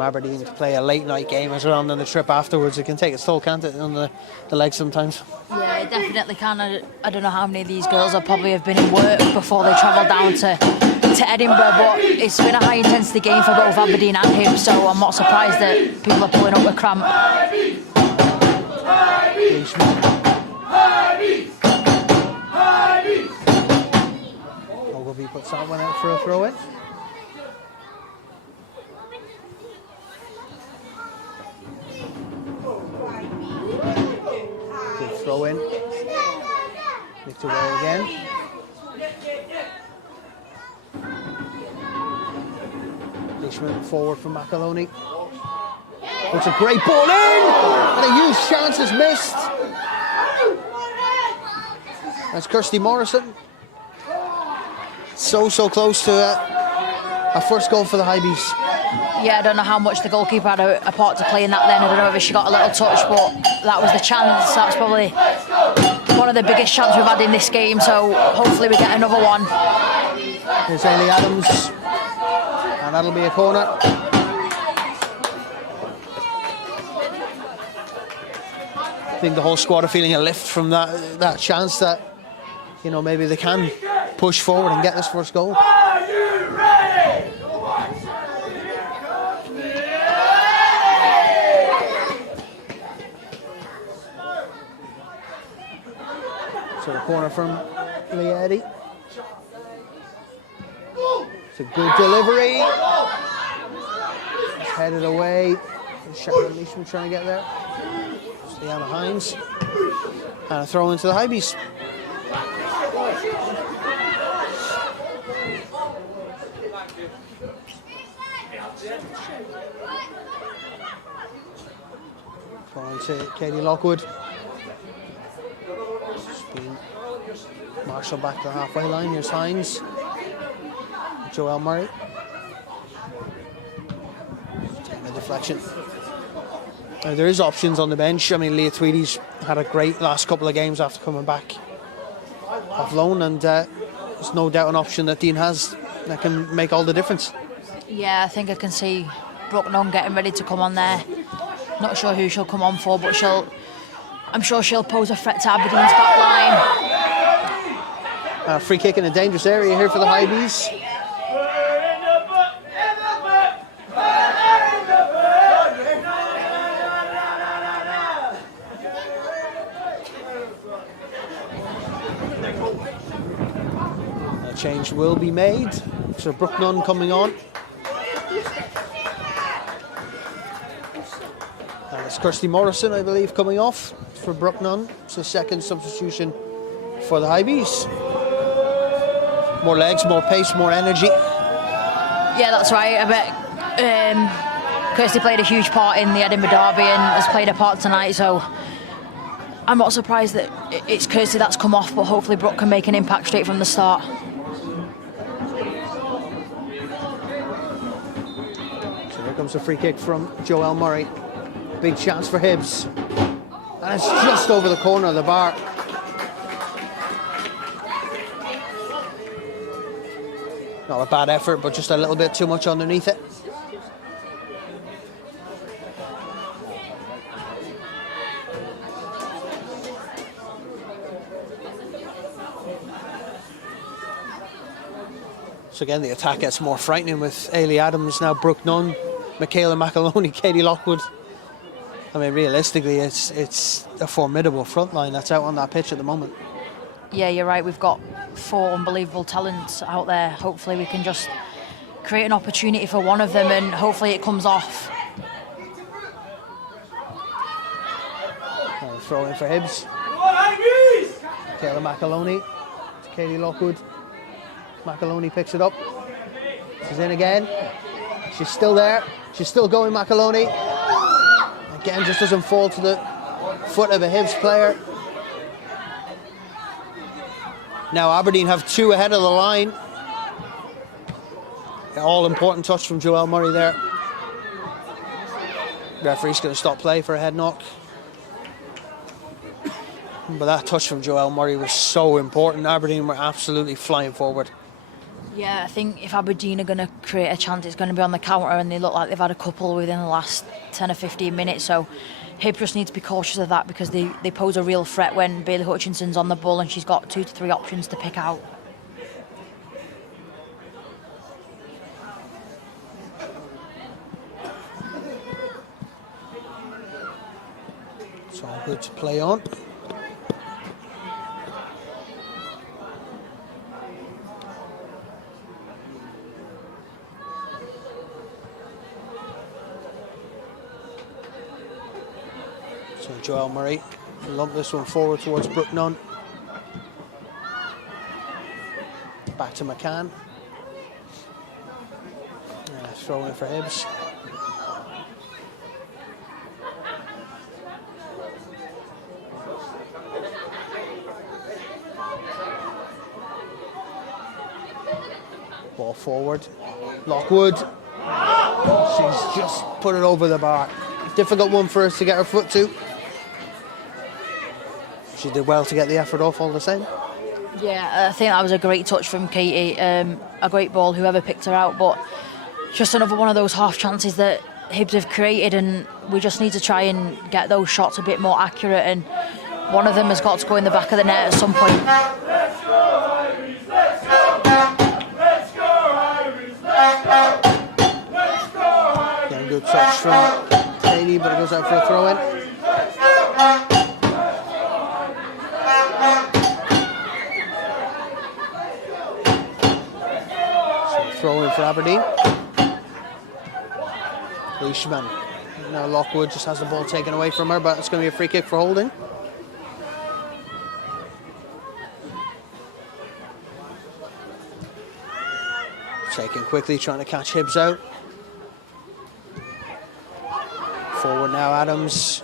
Aberdeen to play a late night game as well, and then the trip afterwards. It can take its toll, can't it, on the legs sometimes? Yeah, it definitely can. I don't know how many of these girls have been in work before they travel down to Edinburgh, but it's been a high intensity game for both Aberdeen and Hibs, so I'm not surprised that people are pulling up with cramp. Ogilvy puts that one out for a throw in. Good throw in. Nicked away again. Leishman forward from McAloney. Puts a great ball in! And a huge chance is missed. That's Kirsty Morrison. So close to a first goal for the Hibees. Yeah, I don't know how much the goalkeeper had a part to play in that then. I don't know if she got a little touch, but that was the chance. That's probably one of the biggest chances we've had in this game, so hopefully we get another one. Here's Hayley Adams, and that'll be a corner. I think the whole squad are feeling a lift from that chance that, you know, maybe they can push forward and get this first goal. So the corner from Leah Eddy. It's a good delivery. It's headed away. Sharon Leishman trying to get there. It's Leanna Hines. And a throw into the Hibees. Going to Katie Lockwood. Marshall back to the halfway line. Here's Hines. Joelle Murray. Taking a deflection. There is options on the bench. I mean, Leah Tweedy's had a great last couple of games after coming back off loan, and there's no doubt an option that Dean has that can make all the difference. Yeah, I think I can see Brooke Nunn getting ready to come on there. Not sure who she'll come on for, but I'm sure she'll pose a threat to Aberdeen's back line. Free kick in a dangerous area here for the Hibees. A change will be made. So Brooke Nunn coming on. And it's Kirsty Morrison, I believe, coming off for Brooke Nunn. It's the second substitution for the Hibees. More legs, more pace, more energy. Yeah, that's right. I bet Kirsty played a huge part in the Edinburgh Derby and has played a part tonight, so I'm not surprised that it's Kirsty that's come off, but hopefully Brooke can make an impact straight from the start. So here comes a free kick from Joelle Murray. Big chance for Hibs. And it's just over the corner of the bar. Not a bad effort, but just a little bit too much underneath it. So again, the attack gets more frightening with Ailey Adams, now Brooke Nunn, Michaela McAloney, Katie Lockwood. I mean, realistically, it's a formidable front line that's out on that pitch at the moment. Yeah, you're right. We've got 4 unbelievable talents out there. Hopefully we can just create an opportunity for one of them and hopefully it comes off. Throw in for Hibs. Michaela McAloney to Katie Lockwood. McAloney picks it up. She's in again. She's still there. She's still going, McAloney. Again, just doesn't fall to the foot of a Hibs player. Now Aberdeen have 2 ahead of the line. All important touch from Joelle Murray there. Referee's going to stop play for a head knock. But that touch from Joel Murray was so important. Aberdeen were absolutely flying forward. Yeah, I think if Aberdeen are going to create a chance, it's going to be on the counter, and they look like they've had a couple within the last 10 or 15 minutes. So Hibs just need to be cautious of that, because they pose a real threat when Bailey Hutchinson's on the ball and she's got 2 to 3 options to pick out. It's all good to play on. So Joel Murray lump this one forward towards Brooknunn. Back to McCann. And a throw in for Hibs. Ball forward. Lockwood. She's just put it over the bar. Difficult one for us to get her foot to. She did well to get the effort off all the same. Yeah, I think that was a great touch from Katie. A great ball, whoever picked her out. But just another one of those half chances that Hibs have created, and we just need to try and get those shots a bit more accurate. And one of them has got to go in the back of the net at some point. Getting good touch from Katie, but it goes out for a throw in. Throw in for Aberdeen. Leishman. Now Lockwood just has the ball taken away from her, but it's going to be a free kick for holding. Taken quickly, trying to catch Hibs out. Forward now, Adams.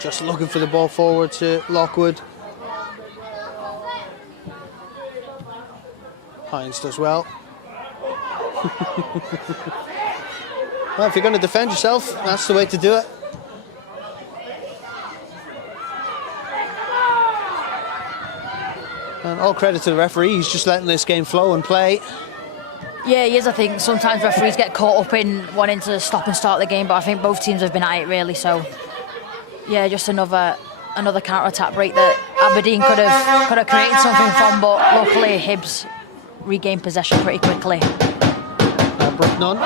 Just looking for the ball forward to Lockwood. Hines does well. Well, if you're going to defend yourself, that's the way to do it. And all credit to the referee, he's just letting this game flow and play. Yeah, he is. I think sometimes referees get caught up in wanting to stop and start the game, but I think both teams have been at it really. So, yeah, just another counter-attack break that Aberdeen could have created something from, but luckily Hibs regained possession pretty quickly. Brooknunn.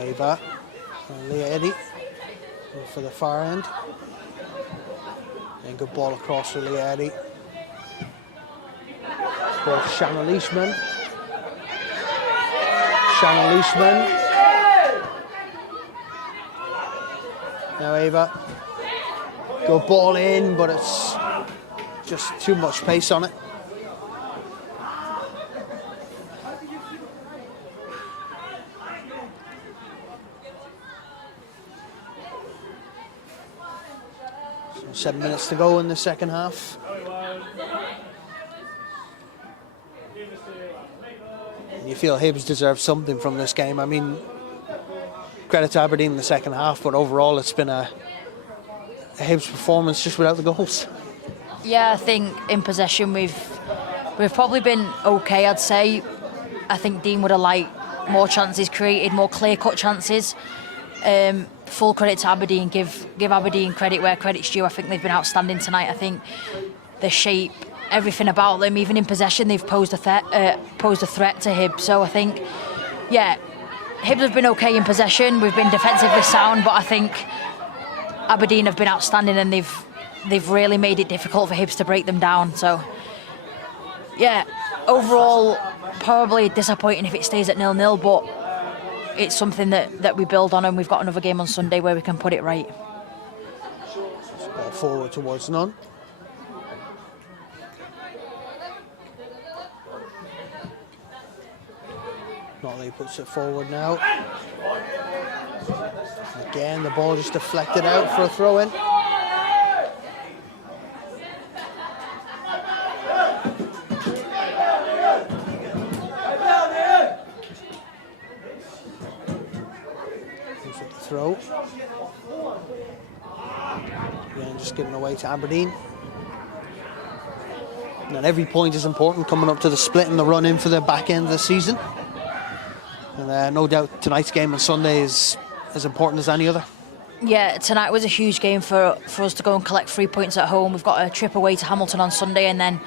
Ava. Leah Eddy for the far end. And good ball across for Leah Eddy. Ball to Shannon Leishman. Shannon Leishman. Now Ava. Good ball in, but it's just too much pace on it. So 7 minutes to go in the second half. And you feel Hibs deserve something from this game. I mean, credit to Aberdeen in the second half, but overall it's been a Hibs performance just without the goals. Yeah, I think in possession we've probably been okay, I'd say. I think Dean would have liked more chances created, more clear-cut chances. Full credit to Aberdeen, give Aberdeen credit where credit's due. I think they've been outstanding tonight. I think the shape, everything about them, even in possession, they've posed a threat to Hibs. So I think, yeah, Hibs have been okay in possession. We've been defensively sound, but I think Aberdeen have been outstanding, and they've really made it difficult for Hibs to break them down. So, yeah, overall, probably disappointing if it stays at 0-0, but it's something that we build on, and we've got another game on Sunday where we can put it right. Ball forward towards Nunn. Notley puts it forward now. Again, the ball just deflected out for a throw-in. Throw. Again, just given away to Aberdeen. And every point is important coming up to the split and the run in for the back end of the season. And no doubt tonight's game on Sunday is as important as any other. Yeah, tonight was a huge game for us to go and collect 3 points at home. We've got a trip away to Hamilton on Sunday, and then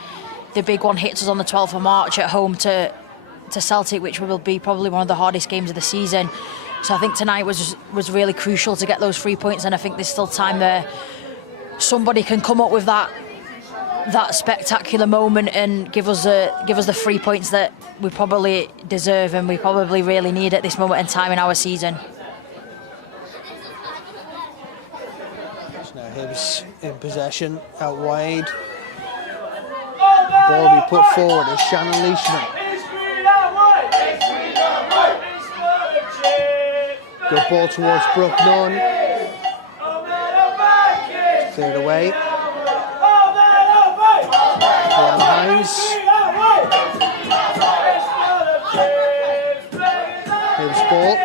the big one hits us on the 12th of March at home to Celtic, which will be probably one of the hardest games of the season. So I think tonight was really crucial to get those 3 points, and I think there's still time there. Somebody can come up with that spectacular moment and give us the 3 points that we probably deserve and we probably really need at this moment in time in our season. So now Hibs in possession out wide. Ball be put forward as Shannon Leishman. Good ball towards Brooke Nunn. Cleared away. Hines. Hibs ball.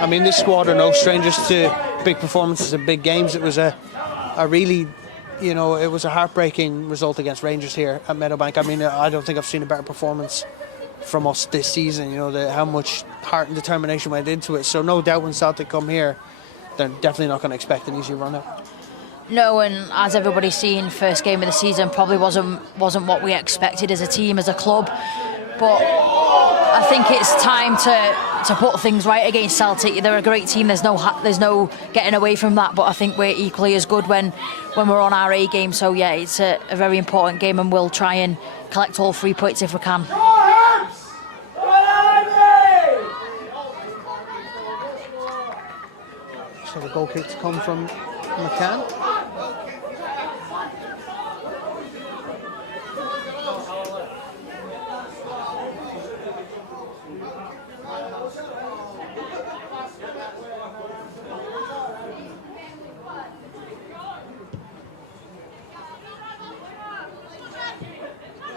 I mean, this squad are no strangers to big performances in big games. It was a really, you know, it was a heartbreaking result against Rangers here at Meadowbank. I mean, I don't think I've seen a better performance from us this season. You know, how much heart and determination went into it. So no doubt when Celtic come here, they're definitely not going to expect an easy run out. No, and as everybody's seen, first game of the season probably wasn't what we expected as a team, as a club. But I think it's time to put things right against Celtic. They're a great team. There's no getting away from that. But I think we're equally as good when we're on our A game. So yeah, it's a very important game, and we'll try and collect all 3 points if we can. So the goal kick to come from McCann.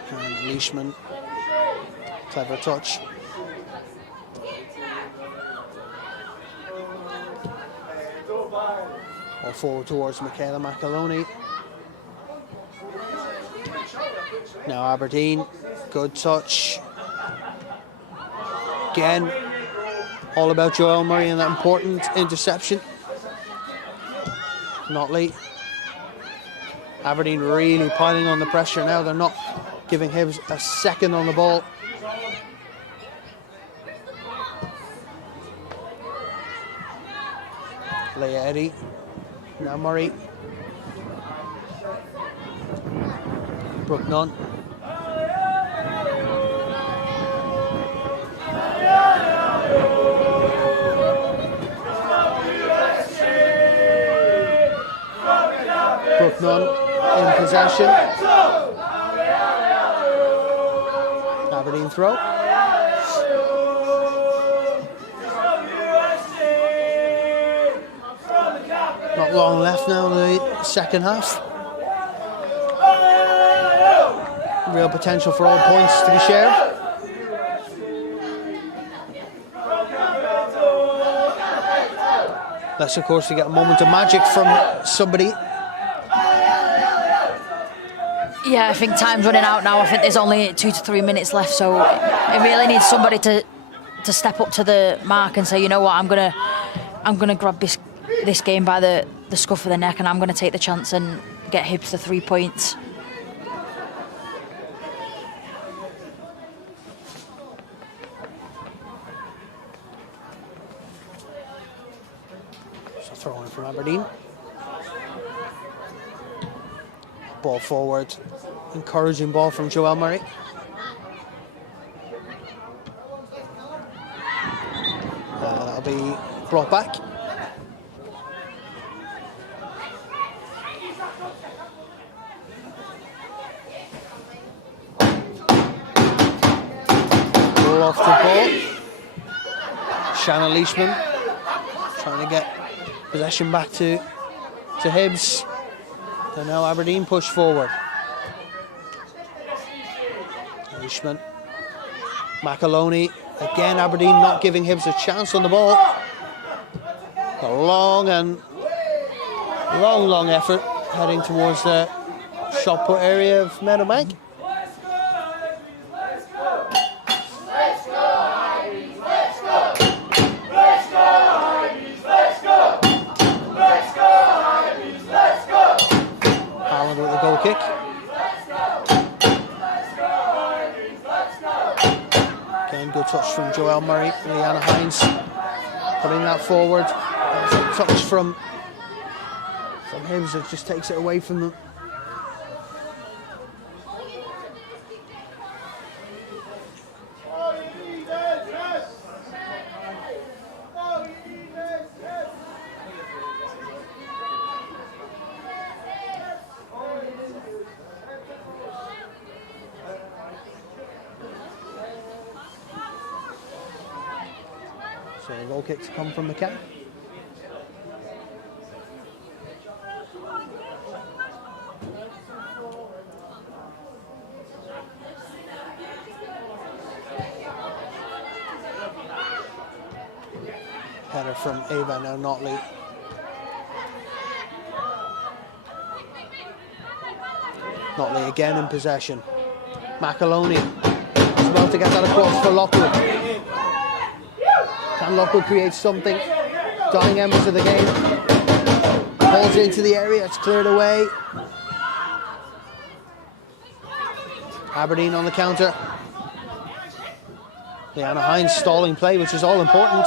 And Leishman, clever touch. Or forward towards Michaela McAloney. Now Aberdeen, good touch. Again, all about Joel Murray and that important interception. Not late. Aberdeen really piling on the pressure now. They're not giving Hibs a second on the ball. Leah Eddy. Now Murray. Brooke Nunn. Brooke Nunn in possession. Aberdeen throw. Not long left now in the second half. Real potential for all points to be shared. Let's, of course, we get a moment of magic from somebody. Yeah, I think time's running out now. I think there's only 2 to 3 minutes left, so it really needs somebody to step up to the mark and say, you know what, I'm gonna grab this game by the scruff of the neck, and I'm gonna take the chance and get Hibs to 3 points. So throwing from Aberdeen. Ball forward. Encouraging ball from Joel Murray. That'll be brought back. Roll off the ball. Shannon Leishman trying to get possession back to Hibs. And now Aberdeen push forward. Leishman. McAloney Again, Aberdeen not giving Hibs a chance on the ball. A long effort heading towards the shot put area of Meadowbank. Haaland with the goal kick. Again, good touch from Joel Murray. Leanna Hines putting that forward. There's a touch from Hibs that just takes it away from them. So a goal kick to come from McCann. Header from Ava, now Notley. Notley again in possession. McAloney is about to get that across for Lockwood. Can Lockwood create something? Dying embers of the game. Balls into the area, it's cleared away. Aberdeen on the counter. Leanna Hines stalling play, which is all important.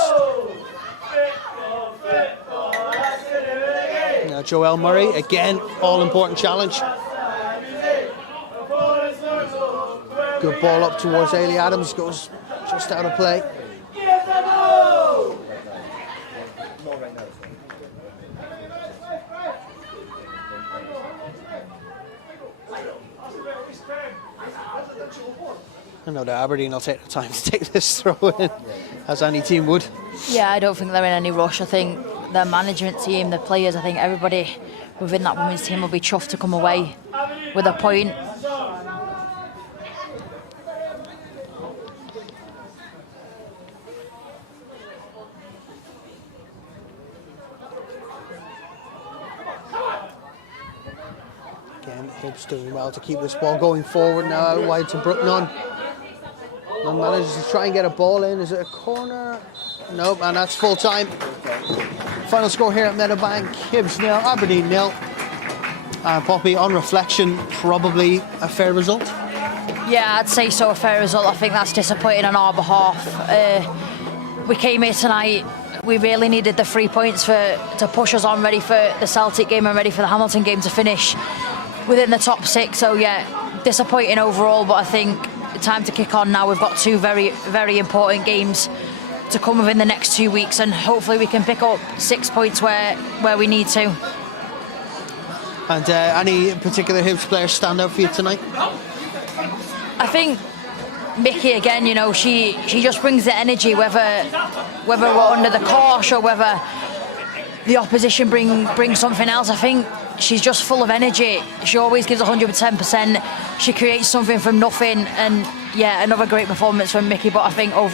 Now Joel Murray, again, all important challenge. Good ball up towards Ailey Adams, goes just out of play. I know that Aberdeen will take the time to take this throw in, as any team would. Yeah, I don't think they're in any rush. I think the management team, the players, I think everybody within that women's team will be chuffed to come away with a point. Again, Hibs doing well to keep this ball going forward now, out wide to Brooke Nunn. Nunn manages to try and get a ball in. Is it a corner? Nope, and that's full time. Final score here at Meadowbank, Hibs 0, Aberdeen 0. Poppy, on reflection, probably a fair result? Yeah, I'd say so, a fair result. I think that's disappointing on our behalf. We came here tonight, we really needed the 3 points to push us on, ready for the Celtic game and ready for the Hamilton game to finish within the top 6. So yeah, disappointing overall, but I think time to kick on now. We've got 2 very, very important games to come within the next 2 weeks, and hopefully we can pick up 6 points where we need to. And any particular Hibs players stand out for you tonight? I think Mickey again, you know, she just brings the energy, whether we're under the cosh or whether the opposition bring something else. I think she's just full of energy. She always gives 110%. She creates something from nothing, and yeah, another great performance from Mickey. But I think overall